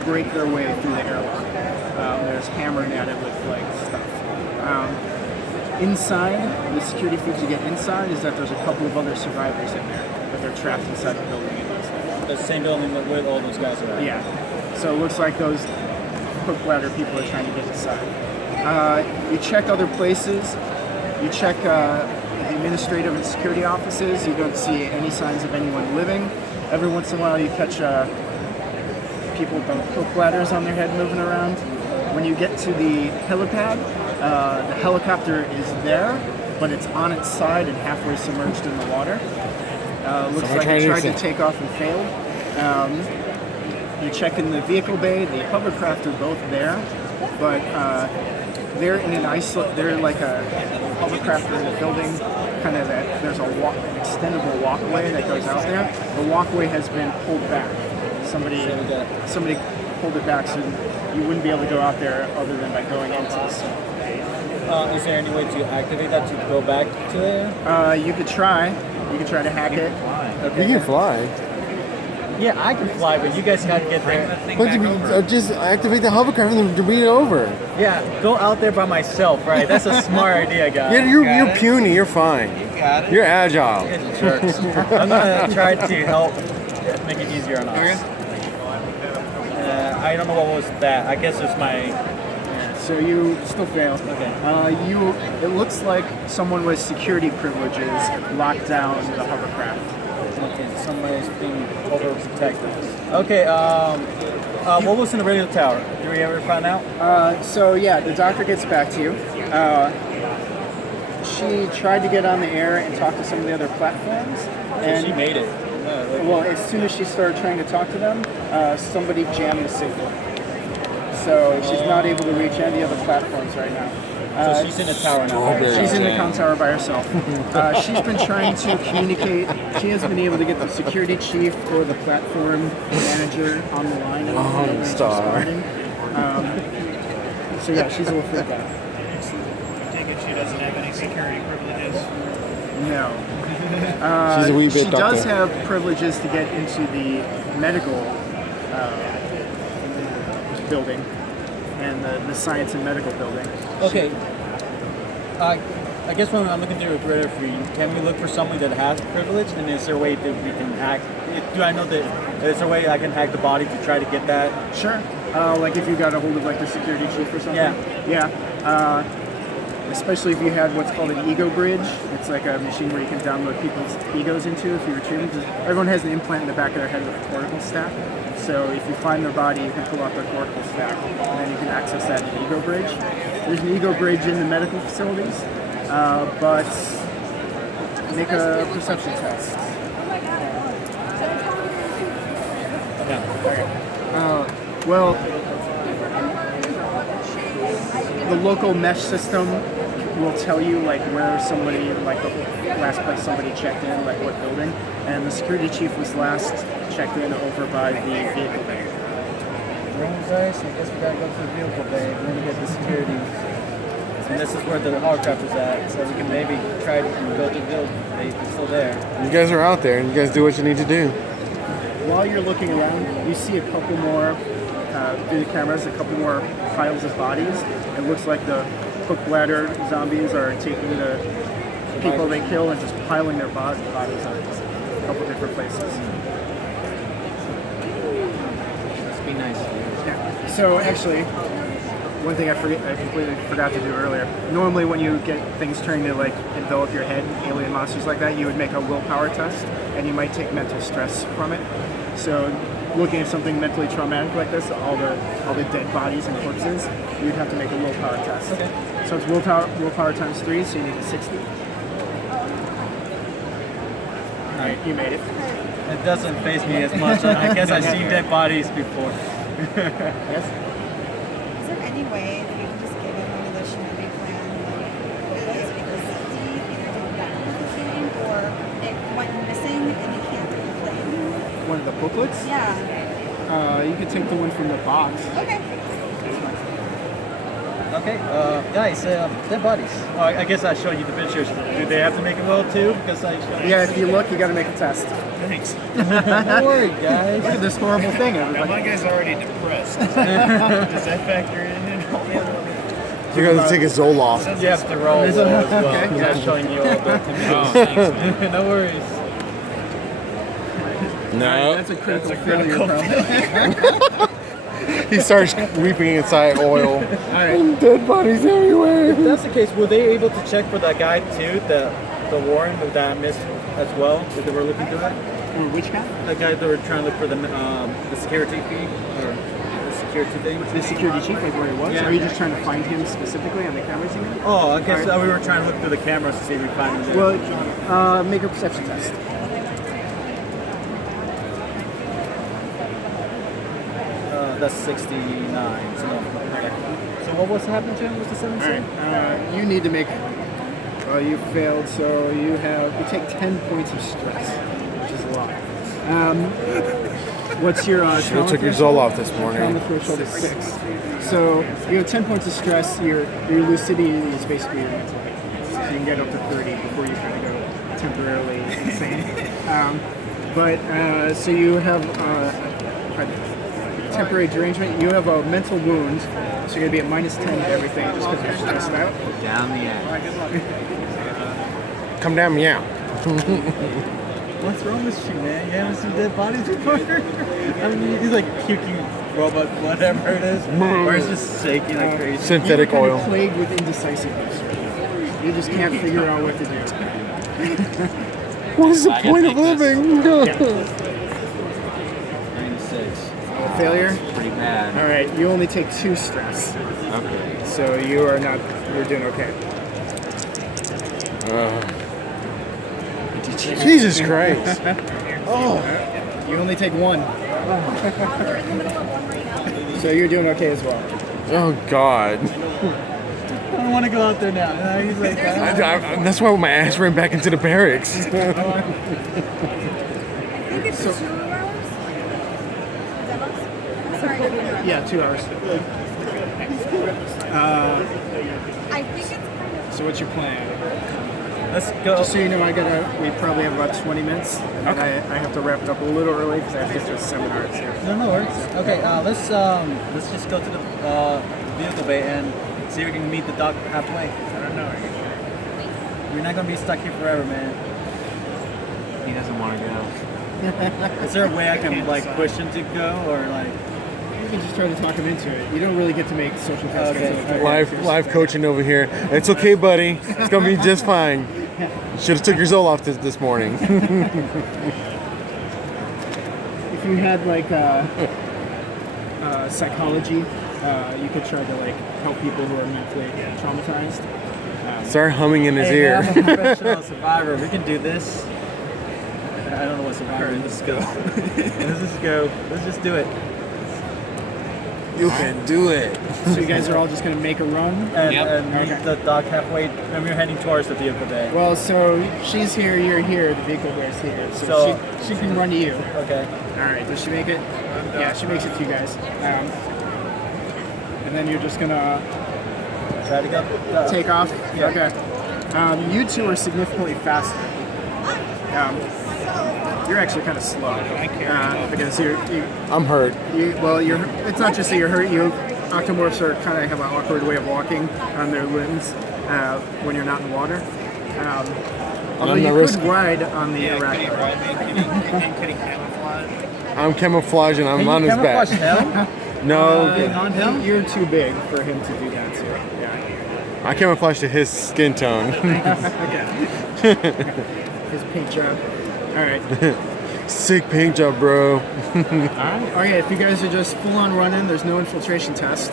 break their way through the airlock. They're just hammering at it with like stuff. Inside, the security feeds you get inside is that there's a couple of other survivors in there, but they're trapped inside the building. The same building with all those guys are at. Yeah. So it looks like those hook ladder people are trying to get inside. You check other places. You check the administrative and security offices. You don't see any signs of anyone living. Every once in a while you catch people with hook ladders on their head moving around. When you get to the helipad, the helicopter is there, but it's on its side and halfway submerged in the water. Looks like it tried to take off and failed. You check in the vehicle bay. The hovercraft are both there, but they're in they're like a hovercraft in the building. Kind of that. There's an extendable walkway that goes out there. The walkway has been pulled back. Somebody pulled it back, so you wouldn't be able to go out there other than by going into the suit. Is there any way to activate that to go back to there? You could try. You can try to hack it. You can fly. Yeah, I can fly, but you guys got to get there. But just activate the hovercraft and then bring it over. Yeah, go out there by myself, right? That's a smart idea, guys. Yeah, you're puny. You're fine. You got it. You're agile. Jerks. I'm gonna try to help make it easier on us. I don't know what was that. I guess it's my. So you still fail. Okay. It looks like someone with security privileges locked down the hovercraft. Okay, somebody's being overprotected. Okay. What was in the radio tower? Did we ever find out? So yeah, the doctor gets back to you. She tried to get on the air and talk to some of the other platforms, and She made it. well, as soon as she started trying to talk to them, somebody jammed the signal. So she's not able to reach any of the platforms right now. So she's in the tower now. She's in the comm tower by herself. She's been trying to communicate. She hasn't been able to get the security chief or the platform manager on the line. Star. So yeah, she's a little freaked out. I take it she doesn't have any security privileges. No. She's a wee bit She does doctor. have privileges to get into the medical building and the science and medical building. Okay. I guess what I'm looking to do for you, can we look for somebody that has privilege, and is there a way that we can hack? Do I know that is there a way I can hack the body to try to get that? Sure. Like if you got a hold of like the security chief or something. Yeah. Yeah. Especially if you had what's called an ego bridge. It's like a machine where you can download people's egos into if you retrieve them. 'Cause everyone has an implant in the back of their head with a cortical stack. So if you find their body, you can pull out their cortical stack, and then you can access that ego bridge. There's an ego bridge in the medical facilities, but make a perception test. Well, the local mesh system will tell you like where somebody, like the last place somebody checked in, like what building, and the security chief was last checked in over by the vehicle bay. Rooms ice. I guess we gotta go to the vehicle bay. We're gonna get the security. And this is where the hovercraft is at, so we can maybe try to go to the vehicle bay. It's still there. You guys are out there, and you guys do what you need to do. While you're looking around, you see a couple more, through the cameras, a couple more piles of bodies. It looks like the hook ladder zombies are taking the people they kill and just piling their bodies on. couple different places. Must be nice. Yeah. So actually, one thing I completely forgot to do earlier. Normally, when you get things trying to like envelop your head, alien monsters like that, you would make a willpower test, and you might take mental stress from it. So, looking at something mentally traumatic like this, all the dead bodies and corpses, you'd have to make a willpower test. Okay. So it's willpower times 3, so you need 60. Alright, you made it. It doesn't faze me as much. I guess I've seen dead bodies before. Yes? Is there any way that you can just give him one of those Shinobi plan booklets because he either didn't get one with his game or it went missing and he can't play? One of the booklets? Yeah. You could take the one from the box. Okay. Okay, guys, dead bodies. Oh, I guess I showed you the pictures. Do they have to make a will too? Because I showed Yeah, if you look, you gotta make a test. Thanks. Don't worry, guys. Look at this horrible thing, Now, everybody. my guy's already depressed. Does that factor in at all? You gotta take a Zoloft. You have to roll as well. Okay. Because I'm showing you all the Oh, thanks, man. No worries. No. That's a critical failure, probably. He starts weeping inside oil. Alright. Dead bodies everywhere. If that's the case, were they able to check for that guy too, the Warren that I missed as well, that they were looking through that? Which guy? That guy that were trying to look for the security fee or the security thing. The security chief, like where he was? Yeah. Or are you just trying to find him specifically on the cameras you mean? Oh, I guess we were trying to look through the cameras to see if we find him. Well, make a perception test. That's 69. So, okay. So what was happening to him? Was the 17? Alright. You need to make. You failed, so you take 10 points of stress, which is a lot. What's your Should've took your Zoloft this morning. Trauma threshold is 6. So you have 10 points of stress. Your lucidity is basically your mental health. So you can get up to 30 before you kind of go temporarily insane. So you have a temporary derangement. You have a mental wound, so you're gonna be at -10 to everything just because you're stressed out. Down the end. Come down, meow. What's wrong with you, man? You haven't seen dead bodies before? I mean, he's like puking robot, whatever it is. Or it's just shaking like crazy. Synthetic You're kind oil. of plagued with indecisiveness. You just can't figure out what to do. What is the I can point of take this. living? 96. Failure? Pretty bad. All right, you only take 2 stress, Okay. so you're doing okay. Jesus Christ. You only take 1. So you're doing okay as well. Oh, God. I don't want to go out there now. He's like, That's why my ass ran back into the barracks. I think it's 2 hours. Sorry, to interrupt. Yeah, 2 hours. I think it's kind of. So what's your plan? let's go. Just so you know, we probably have about 20 minutes. And I have to wrap it up a little early because I have to get to a seminar at 6. No worries. Okay, let's just go to the vehicle bay and see if we can meet the dock halfway. I don't know. We're not gonna be stuck here forever, man. He doesn't want to go. Is there a way I can like push him to go, or like? You can just try to talk him into it. You don't really get to make social tasks. Okay. until- Live coaching over here. It's okay, buddy. It's gonna be just fine. Should have took your Zoloft this morning. If you had like psychology, you could try to like help people who are mentally traumatized. Start humming in his Hey, ear. man, I'm a professional survivor. We can do this. I don't know what survivor is. Let's go. Let's just go. Let's just do it. You can do it. So you guys are all just gonna make a run. And, Yep. and meet Okay. the dock halfway, and we're heading towards the vehicle bay. Well, so she's here, you're here, the vehicle bear's here, so So- she can run to you. Okay. All right, does she make it? Yeah, she makes it to you guys. And then you're just gonna Try to go. take off. Yeah. Okay. You two are significantly faster. You're actually kind of slow because you I'm hurt. you're. It's not just that you're hurt. You octomorphs are kind of have an awkward way of walking on their limbs when you're not in water. Although I'm you not could risking. ride on the Could he Iraq. ride me? Could he camouflage? I'm camouflaging. I'm on his back. No, On him? You're too big for him to do that to. Yeah. I camouflage to his skin tone. His paint job. All right. Sick paint job, bro. Okay, if you guys are just full on running, there's no infiltration test.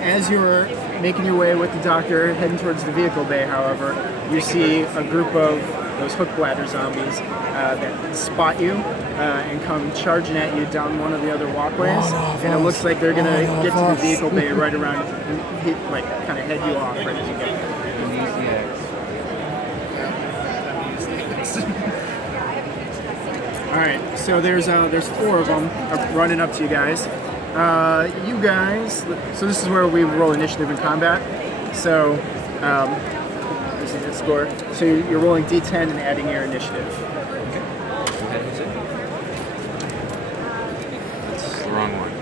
As you're making your way with the doctor heading towards the vehicle bay, however, you see a group of those hook bladder zombies that spot you and come charging at you down one of the other walkways. And it looks like they're gonna get to the vehicle bay right around and hit, like, kind of head you off right as you get there. All right, so there's 4 of them running up to you guys. You guys, so this is where we roll initiative in combat. So this is the score. So you're rolling D10 and adding your initiative. That's the wrong one.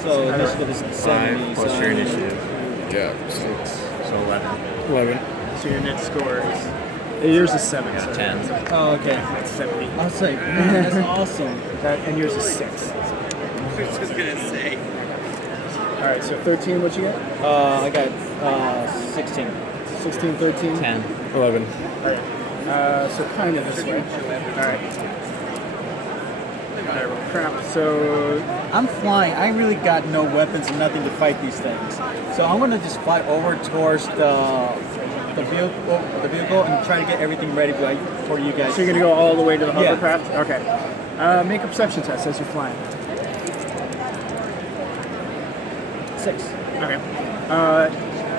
So initiative is 70. 5 plus your initiative. Yeah. 6. So 11. 11. So your net score is yours is 7. Yeah, so 10. Oh, okay. That's 70. I was like, man, that's awesome. And yours is 6. I was just gonna say. All right, so 13. What you get? I got 16. 16, 13. 10. 11. All right. So kind of this way. All right. Crap. So I'm flying. I really got no weapons and nothing to fight these things. So I'm gonna just fly over towards the vehicle and try to get everything ready for you guys. So you're gonna go all the way to the Yeah. hovercraft? Okay. Make a perception test as you're flying. 6. Okay.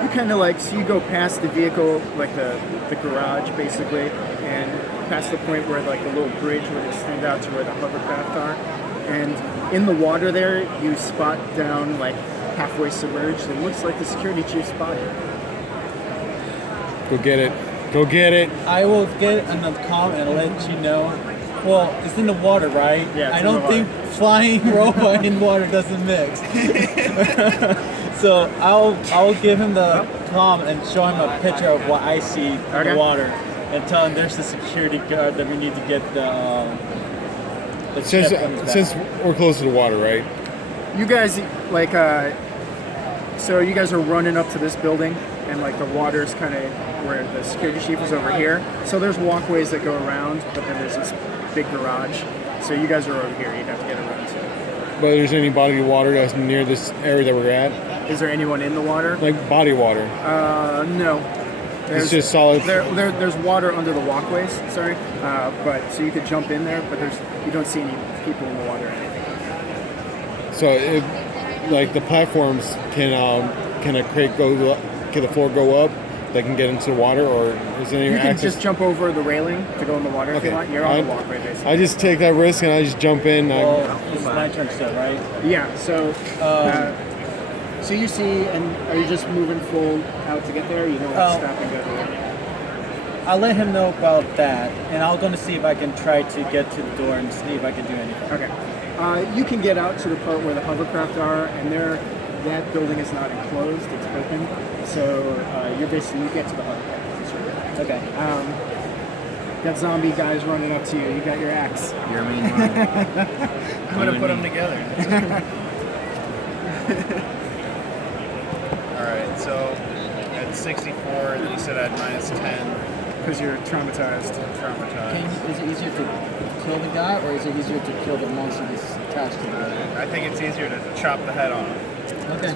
You kind of like, so you go past the vehicle, like the garage basically, and past the point where like the little bridge where they stand out to where the hovercraft are. And in the water there, you spot down like halfway submerged. It looks like the security chief spotted. Go get it. Go get it. I will get on the comm and let you know. Well, it's in the water, right? Yeah, it's I in don't the think flying robot in water doesn't mix. So I'll give him the comm and show him a picture of what I see in Okay. the water, and tell him there's the security guard that we need to get the Since, chip on his back. since we're close to the water, right? You guys like so you guys are running up to this building and like the water's kind of where the security chief is over here. So there's walkways that go around, but then there's this big garage. So you guys are over here. You'd have to get around to. But there's any body of water that's near this area that we're at? Is there anyone in the water? Like body water. No. It's just solid. There's water under the walkways. Sorry, but so you could jump in there, but you don't see any people in the water or anything. So, like the platforms can a crate go? Can the floor go up? They can get into the water, or is there any You can access? just jump over the railing to go in the water if you Okay. want. You're on the walkway basically. I just take that risk and I just jump in. Well, it's my turn still, right? Yeah. So so you see, and are you just moving full out to get there? Or you know, Oh. stop and go. I'll let him know about that, and I'm going to see if I can try to get to the door and see if I can do anything. Okay. You can get out to the part where the hovercraft are, and that building is not enclosed; it's open. So you get to the hovercraft. Okay. Got zombie guys running up to you. You got your axe. You're a mean one. I'm gonna put them together. Alright, so at 64, you said at minus 10. Because you're traumatized. Is it easier to kill the guy, or is it easier to kill the monster that's attached to the guy? I think it's easier to chop the head off. Okay.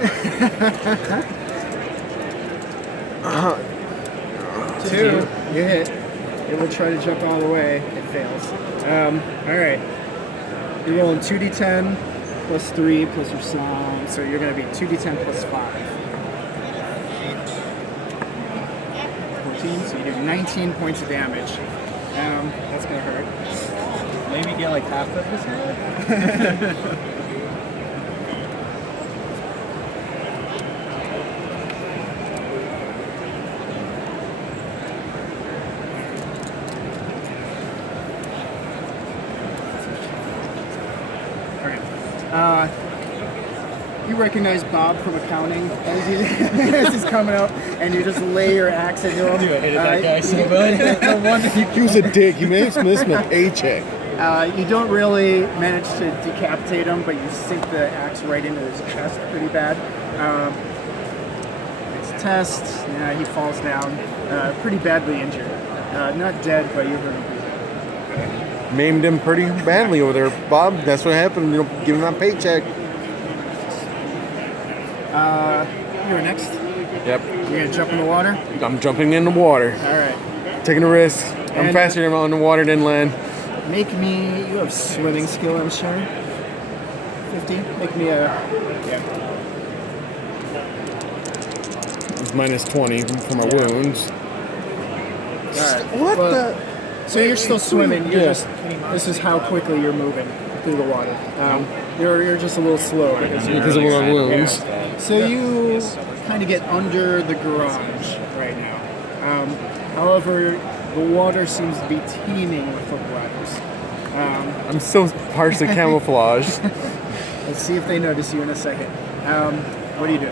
2. You hit. It will try to jump all the way. It fails. All right. You're rolling 2d10 plus 3 plus your song. So you're going to be 2d10 plus 5. 14. So you do 19 points of damage. That's going to hurt. Maybe get like half of his head? You recognize Bob from accounting as, as he's coming up, and you just lay your axe into him. I hated that guy so bad. No wonder He was a dick. He made us miss my paycheck. You don't really manage to decapitate him, but you sink the axe right into his chest pretty bad. Next test, yeah, he falls down, pretty badly injured. Not dead, but you hurt him pretty bad. Maimed him pretty badly over there, Bob. That's what happened. You know, give him that paycheck. You're next. Yep. You're gonna jump in the water. I'm jumping in the water. All right. Taking a risk. I'm And- faster on the water than land. Make me. You have swimming skill, I'm sure. 50. Make me a. Yeah. It's minus 20 for my wounds. All right. What Well, the? So you're still swimming. You're Yeah. just. This is how quickly you're moving through the water. You're just a little slow because you're. Because of my wounds. So you kind of get under the garage right now. However, the water seems to be teeming with hook ladders. I'm so partially camouflaged. Let's see if they notice you in a second. What do you do?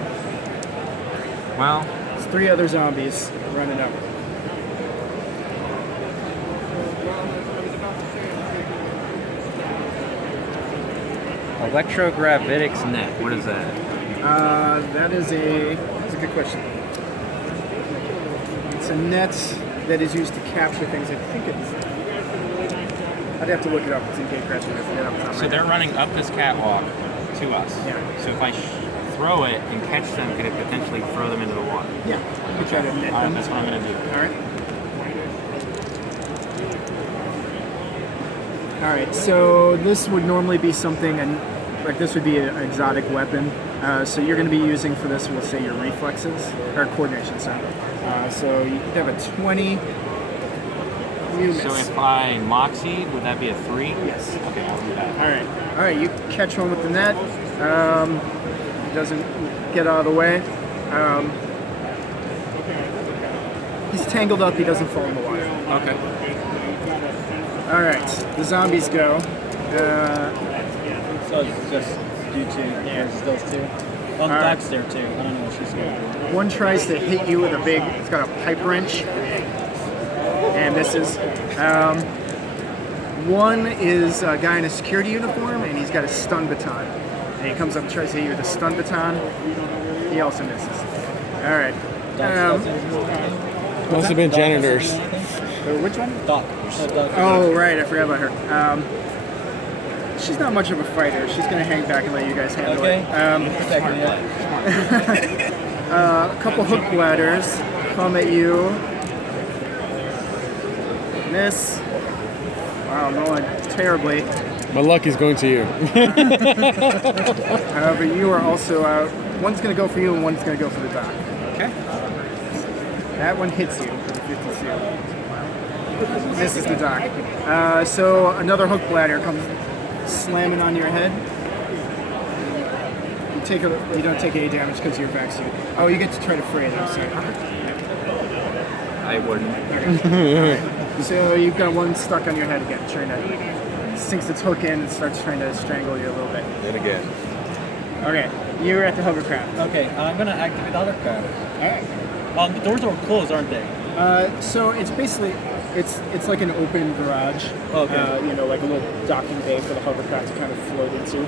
Well, There's 3 other zombies running up. electrogravitics net. What is that? That's a good question. It's a net that is used to capture things. I think it's. I'd have to look it up. It's in Gatecrash. I forget off the top of So my they're head. running up this catwalk to us. Yeah. So if I throw it and catch them, could it potentially throw them into the water? Yeah. You try to net All right, them. that's what I'm gonna do. All right. So this would normally be something, like this would be an exotic weapon. So you're going to be using for this, we'll say, your reflexes or coordination. Sorry. So you have a 20. You miss. So if I moxie, would that be a 3? Yes. Okay, I'll do that. All right. You catch one with the net. Doesn't get out of the way. He's tangled up. He doesn't fall in the water. Okay. All right. The zombies go. So it's just you two. Yeah, it's those two. Oh, the dog's there too. I don't know what she's going to do. One tries to hit you with a big. It's got a pipe wrench, and misses. One is a guy in a security uniform, and he's got a stun baton. And he comes up and tries to hit you with a stun baton. He also misses. All right. Must have been janitors. Which one? Doc. Oh, right. I forgot about her. She's not much of a fighter. She's going to hang back and let you guys handle Okay. it. Protecting it. A couple hook ladders come at you. Miss. Wow, I'm rolling terribly. My luck is going to you. However, you are also out. One's going to go for you and one's going to go for the doc. Okay. That one hits you for the 52. This is the doc. So another hook ladder comes slamming on your head. You don't take any damage because of your vaccine. Oh, you get to try to fray it. I'm sorry. I wouldn't. So you've got one stuck on your head again, trying to sinks its hook in and starts trying to strangle you a little bit. And again. Okay, you're at the hovercraft. Okay, I'm going to activate the hovercraft. All right. The doors are closed, aren't they? So it's basically it's like an open garage. Okay. Like a little docking bay for the hovercraft to kind of float into.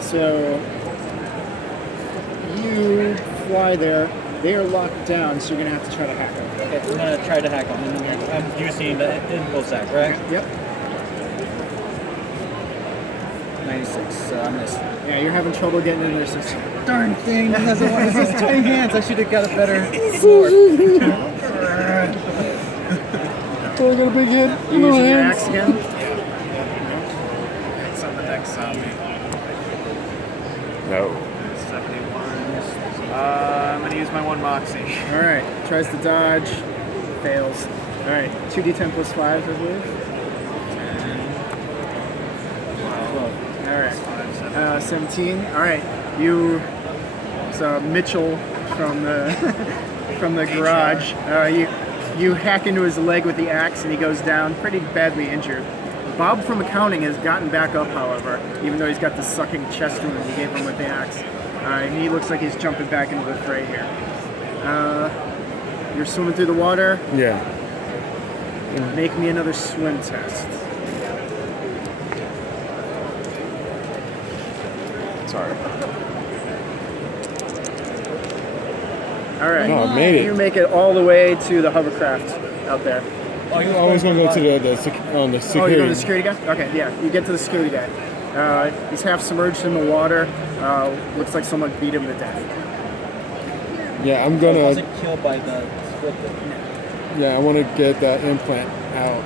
So you fly there. They are locked down, so you're gonna have to try to hack them. Okay, I'm going to try to hack them. I'm using the info sack, right? Yep. 96, so I missed. Yeah, you're having trouble getting into their system. Darn thing, that doesn't want to just tiny hands. I should have got a better sword. Oh, I got a big hit. You're using your axe again. It's on the next zombie. No. 71. I'm going to use my one moxie. All right, tries to dodge, fails. All right, 2d10 plus 5, I believe. 12. All right, 17. All right, it's Mitchell from the from the garage. You hack into his leg with the axe, and he goes down, pretty badly injured. Bob from accounting has gotten back up, however, even though he's got the sucking chest wound you gave him with the axe. He looks like he's jumping back into the fray here. You're swimming through the water. Yeah. Make me another swim test. Sorry. All right. Oh, I made it. You make it all the way to the hovercraft out there. I always want to go to the security. Oh, you go to the security guy? Okay, yeah. You get to the security guy. He's half submerged in the water. Looks like someone beat him to death. Yeah, I'm He gonna. wasn't killed by the squid. Yeah, I want to get that implant out.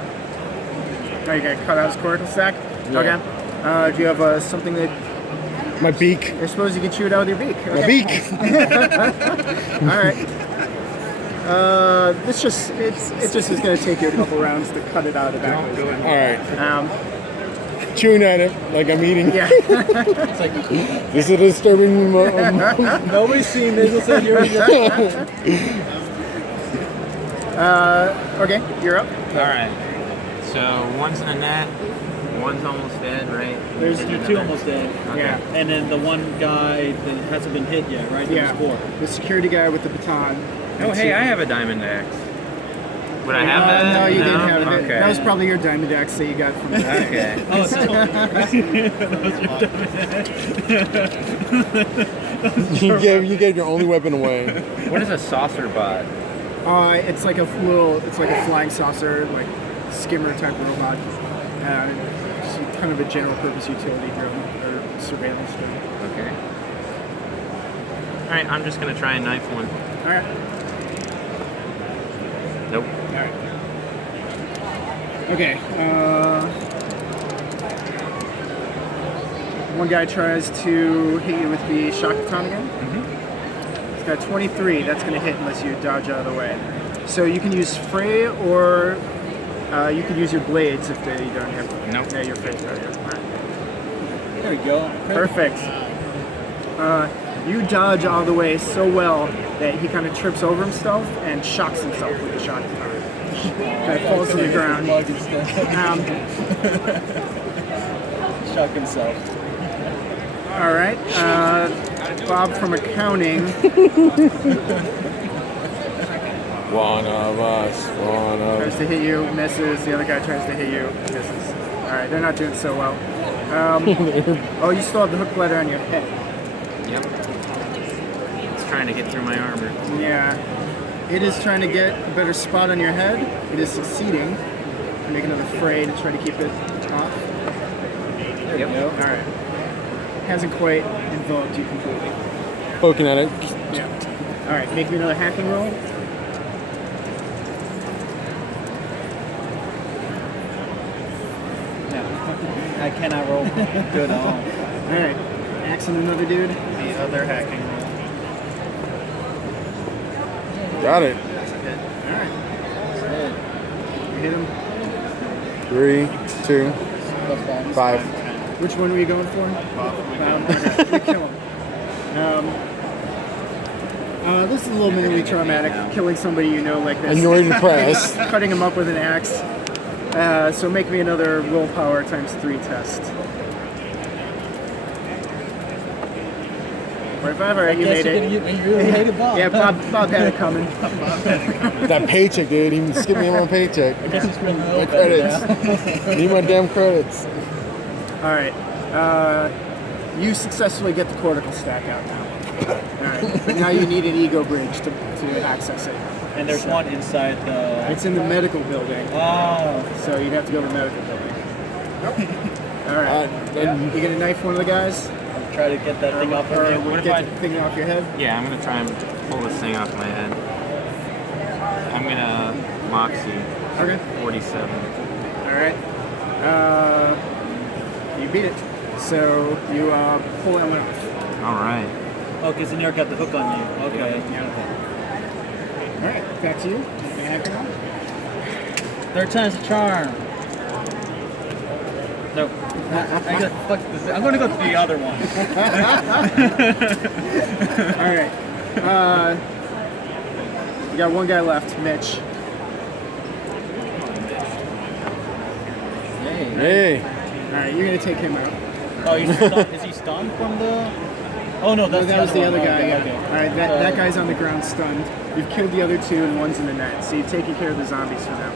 Oh, you gotta cut out his cortical stack? Yeah. Okay. Do you have something that My beak. I suppose you can chew it out with your beak? My Okay. beak. All right. It's just is gonna take you a couple rounds to cut it out of the back. All right. Chewing at it like I'm eating. Yeah. This is a disturbing Nobody's seen this. It's like you're Okay, you're up. All right. So one's in the net, one's almost dead, right? There's And two another- almost dead. Okay. Yeah. And then the one guy that hasn't been hit yet, right? Yeah. There's 4. The security guy with the baton. Oh, hey, I have a diamond axe. Would I have that? No, you didn't have it. Okay. That was probably your diamond axe that you got from the Okay. Oh, it's you gave your only weapon away. What is a saucer bot? It's like a flying saucer, like skimmer type robot. It's kind of a general purpose utility drone or surveillance drone. Okay. All right, I'm just gonna try and knife one. All right. Nope. All right. Okay. One guy tries to hit you with the shock baton again. He's got 23. That's going to hit unless you dodge out of the way. So you can use fray or you can use your blades if they don't have. Nope. Yeah, your fray's right here. All right. There we go. Perfect. You dodge all the way so well that he kind of trips over himself and shocks himself with the shock baton. Kind of falls to the ground. Shock himself. All right. Bob from accounting. One of us. Tries to hit you, misses. The other guy tries to hit you, misses. All right, they're not doing so well. Oh, you still have the hook glider on your head. Yep. It's trying to get through my armor. Yeah. It is trying to get a better spot on your head. It is succeeding. Make another fray to try to keep it off. There you go. All right. Hasn't quite enveloped you completely. Poking at it. Yeah. All right, make me another hacking roll. No. I cannot roll good at all. All right, axing another dude. The other hacking roll. Got it. All right, you hit him. 3, 2, 5. Which one were you going for? Okay, you kill him. This is a little minimally traumatic, killing somebody you know like this. And you're impressed. Cutting him up with an axe. So make me another willpower times 3 test. 45, all right, you made it. You really hated Bob. Yeah, Bob had it coming. That paycheck, dude. He skipped me on my paycheck. I guess it's really My credits. Need my damn credits. All right. You successfully get the cortical stack out now. All right. But now you need an ego bridge to access it. And there's one inside the. It's in the medical building, Oh. so you'd have to go to the medical building. All right. Then You gonna knife one of the guys? Try to get that thing off Or of you. What if get I- the thing off your head? Yeah, I'm gonna try and pull this thing off my head. I'm gonna Moxie Okay. 47. All right. You beat it. So you pull him off. All right. Oh, because then you got the hook on you. Okay. All right. Back to you. Third time's a charm. No. I gotta fuck this. I'm gonna go to the other one. All right. You got one guy left, Mitch. Yeah, Hey. All right, you're gonna take him out. Oh, is he stunned from the? Oh no, No, that was the other one. guy. Okay, Yeah. okay. All right, that guy's on the ground stunned. You've killed the other two, and one's in the net. So you've taken care of the zombies for now.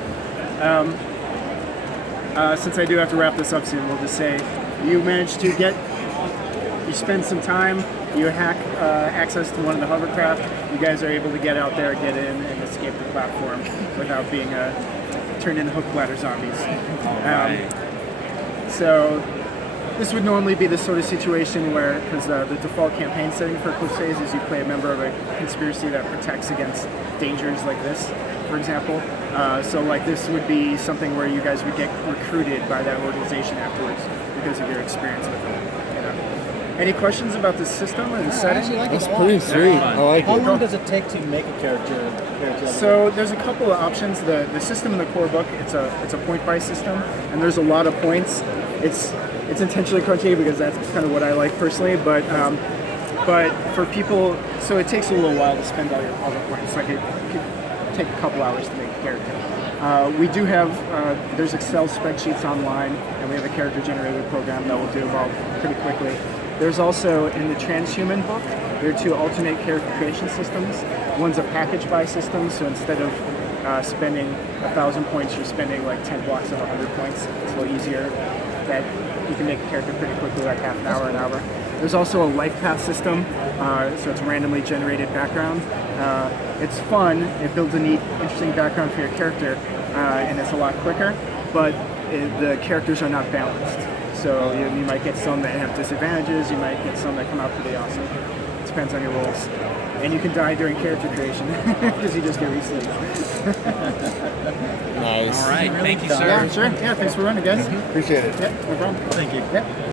Since I do have to wrap this up soon, we'll just say you managed to you spend some time, you hack access to one of the hovercraft. You guys are able to get out there, get in, and escape the platform without being turned into hook bladder zombies. So this would normally be the sort of situation where, because the default campaign setting for Eclipse Phase is you play a member of a conspiracy that protects against dangers like this, for example. So like this would be something where you guys would get recruited by that organization afterwards because of your experience with them. You know. Any questions about the system or the setting? That's pretty sweet. I like How it. long does it take to make a character? So there's a couple of options. The system in the core book, it's a point-by system, and there's a lot of points. It's intentionally crunchy because that's kind of what I like personally. But for people, so it takes a little while to spend all the points. Like it could take a couple hours to make a character. We do have there's Excel spreadsheets online, and we have a character generator program that will do them all pretty quickly. There's also, in the transhuman book, there are two alternate character creation systems. One's a package buy system, so instead of spending 1,000 points, you're spending like 10 blocks of 100 points. It's a little easier. That you can make a character pretty quickly, like half an hour, an hour. There's also a life path system, so it's a randomly generated background. It's fun. It builds a neat, interesting background for your character, and it's a lot quicker. But the characters are not balanced. So you might get some that have disadvantages, you might get some that come out pretty awesome. It depends on your roles. And you can die during character creation because you just get resleeved. Nice. All right, thank you, sir. Yeah, sure. Yeah, thanks for running, guys. Appreciate it. Yeah, no problem. Thank you. Yeah.